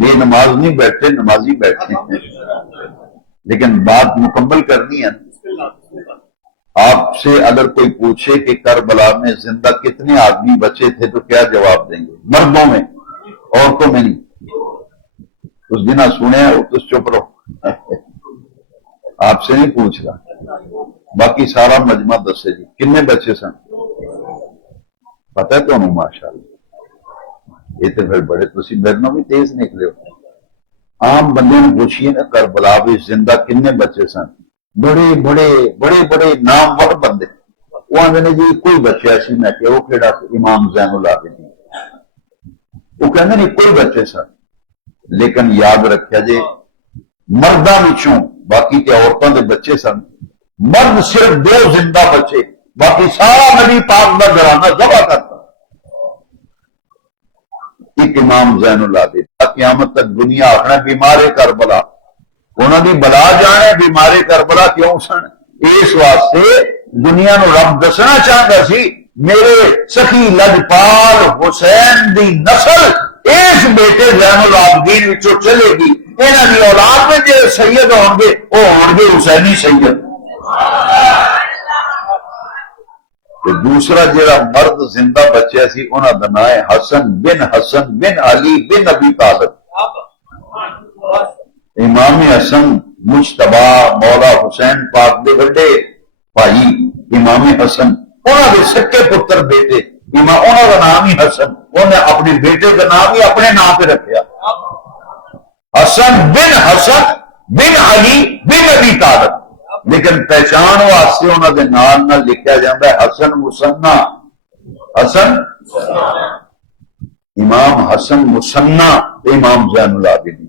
بے نماز نہیں بیٹھتے، نمازی بیٹھتے ہیں، لیکن بات مکمل کرنی ہے۔ آپ سے اگر کوئی پوچھے کہ کربلا میں زندہ کتنے آدمی بچے تھے تو کیا جواب دیں گے؟ مردوں میں، عورتوں میں نہیں۔ اس دن سنے ہو تو چپ رہو، آپ سے نہیں پوچھ رہا، باقی سارا مجمع دسے جی کتنے بچے سن، پتہ ہے تو نہیں ماشاءاللہ۔ یہ تو پھر بڑے تسی میرے بھی تیز نکلے ہو۔ عام بندے نے پوچھئے نا کربلا میں زندہ کتنے بچے سن، بڑے بڑے بڑے بڑے نامور بندے، وہ آندے نے جی کوئی بچہ سی، میں کہ وہ کیڑا امام زین العابدین، وہ کہندے نہیں کوئی بچے سن، لیکن یاد رکھیا جی مرداں وچوں باقی تے عورتاں دے بچے سن، مرد صرف 2 زندہ بچے، باقی سارا نبی پاک دا گھرانہ ذبح کرتا۔ ایک امام زین العابدین، قیامت تک دنیا آخنا بیمارے کربلا، انہوں نے بلا جانے بیمارے کربلا کیوں سن؟ اس واسطے دنیا نو رب دسنا چاہتا سی میرے سخی لجپال حسین دی نسل اس بیٹے زین العابدین وچوں چلے گی، انہاں دی اولاد میں جو سید ہوں گے وہ ہوں گے حسینی سید۔ دوسرا جڑا مرد زندہ بچہ سی انہاں دا نام ہے حسن بن علی بن ابی طالب۔ امام حسن مجتبی مولا حسین پاک دے بڑے بھائی امام حسن، انہاں دے سکے پتر بیٹے انہاں دا نام ہی حسن، انہیں اپنے بیٹے کا نام ہی اپنے نام پہ رکھیا، حسن بن علی بن ابی طالب، لیکن پہچان واسطے انہاں دے نام نہ لکھیا جاتا ہے حسن مصنع، حسن امام حسن مصنع امام زین العابدین۔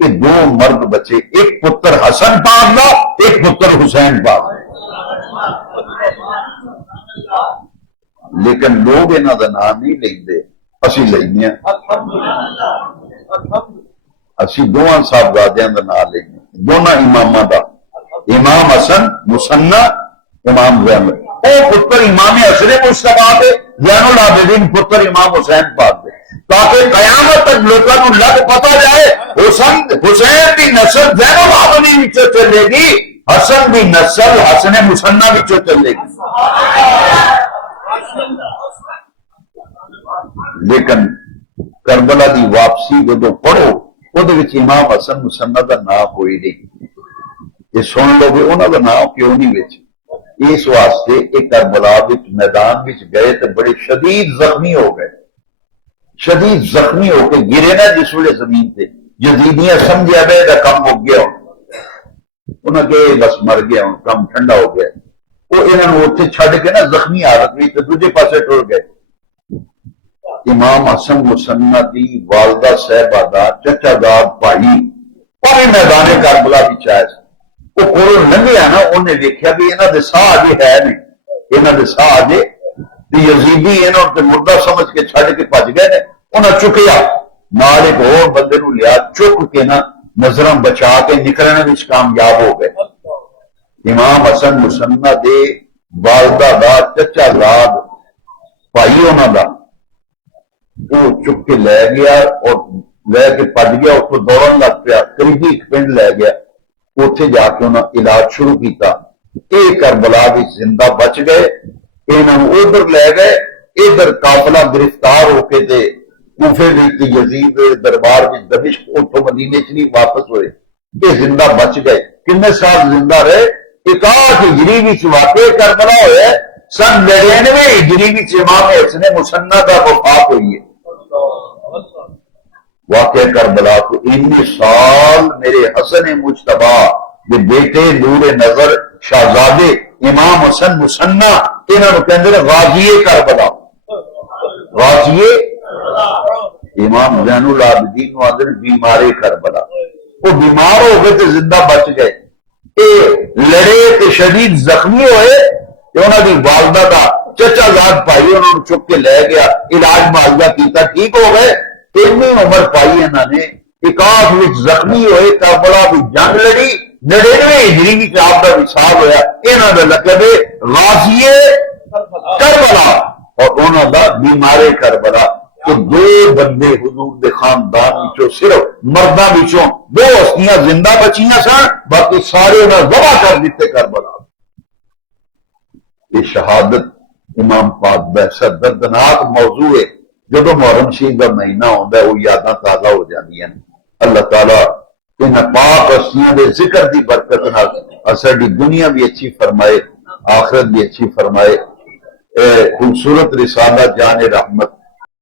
کہ 2 مرد بچے، ایک پتر حسن پاک دا، ایک پتر حسین پاک، لیکن لوگ انہاں دا نام نہیں لیندے، اسی لیندے ہیں، اسی دوواں صاحبزادیاں دا نام لیندے، دونوں اماماں دا، امام حسن مصنع امام زین، او پتر امام حسن مصطفیٰ دے، زین العابدین پتر امام حسین پاک دے، تاکہ قیامت تک لوگوں کو لگ پتا جائے حسین دی نسل زین العابدین وچوں چلے گی، حسن دی نسل حسن مصنع وچوں چلے گی۔ لیکن کربلا دی واپسی جدوں پڑھو وہ امام حسن مصنع دا نام کوئی نہیں، یہ سن لو کہ انہوں کا نام کیوں نہیں وچ، اس واسطے ایک کربلا وچ میدان وچ گئے تو بڑے شدید زخمی ہو گئے، شدید زخمی ہو کے گرے نا جس ویلے زمین تے، یزیدیاں سمجھا بے دا کم ہو گیا، انہوں نے کہ بس مر گیا، کم ٹھنڈا ہو گیا، وہ انہوں نے اتنے چھڑ کے نا زخمی حالت میں تو دوسرے پاسے ٹر گئے۔ امام حسن مصنع دی والدہ صاحبہ دا چچا دار بھائی وہ بھی میدان کربلا بھی چاہے، وہ کولوں لنگیا نا، انہیں دیکھا بھی انہاں دے ساہ اجے ہے نہیں، انہاں دے ساہ اجے، یزیدی انہوں نے مردہ سمجھ کے چھڑ کے بھج گئے نے، انہیں چکیا نال ایک اور بندے نو لیا چک کے نا نظراں بچا کے نکلنے وچ کامیاب ہو گئے امام حسن مسنہ دے والدہ دا چچا زاد بھائی انہوں دا وہ چک کے لے گیا اور لے کے پج گیا اس کو دوڑن لگ پیا قریبی ایک پنڈ لے گیا اتنے جا کے انہوں نے علاج شروع کیتا یہ کربلا بھی زندہ بچ گئے انہوں ادھر لے گئے ادھر قافلہ گرفتار ہو کے تے کوفے وچ یزید دے دربار وچ دمشق اتوں مدینے چ نہیں واپس ہوئے یہ زندہ بچ گئے کتنے سال زندہ رہے 61 ہجری وچ واقع کربلا ہوئے سن 99 ہجری وچ امام حسن مسنہ کا وفات ہوئی ہے واقع کربلا کو 19 سال میرے حسن مجتبی یہ بیٹے نور نظر شہزادے امام حسن مسنہ انہوں نے کہتے ہیں غازی کربلا غازی امام زین العابدین آدھر بیمار کربلا وہ بیمار ہو گئے تو زندہ بچ گئے لڑے تو شدید زخمی ہوئے کہ انہوں نے والدہ کا چچا زاد پائی انہوں نے چک کے لے گیا علاج معالجہ کیتا ٹھیک ہو گئے اتنی عمر پائی انہوں نے 61 زخمی ہوئے کربلا بھی جنگ لڑی 99 ہجری بھی آپ کا وصال ہویا انہوں نے لقب غازی کربلا اور انہوں نے بیمار کربلا کہ دو بندے حضور دے خاندان وچوں صرف مرداں وچوں دو ہستیاں زندہ بچیاں سن باقی سارے انہاں ذبح کر دیتے کربلا یہ شہادت امام پاک بحث دردناک موضوع ہے جب محرم شریف کا مہینہ ہوتا ہے وہ یاداں تازہ ہو جاتی ہیں اللہ تعالیٰ ان پاک ہستیاں دے ذکر دی برکت نال اساڈی دنیا بھی اچھی فرمائے آخرت بھی اچھی فرمائے خوبصورت رسالہ جان رحمت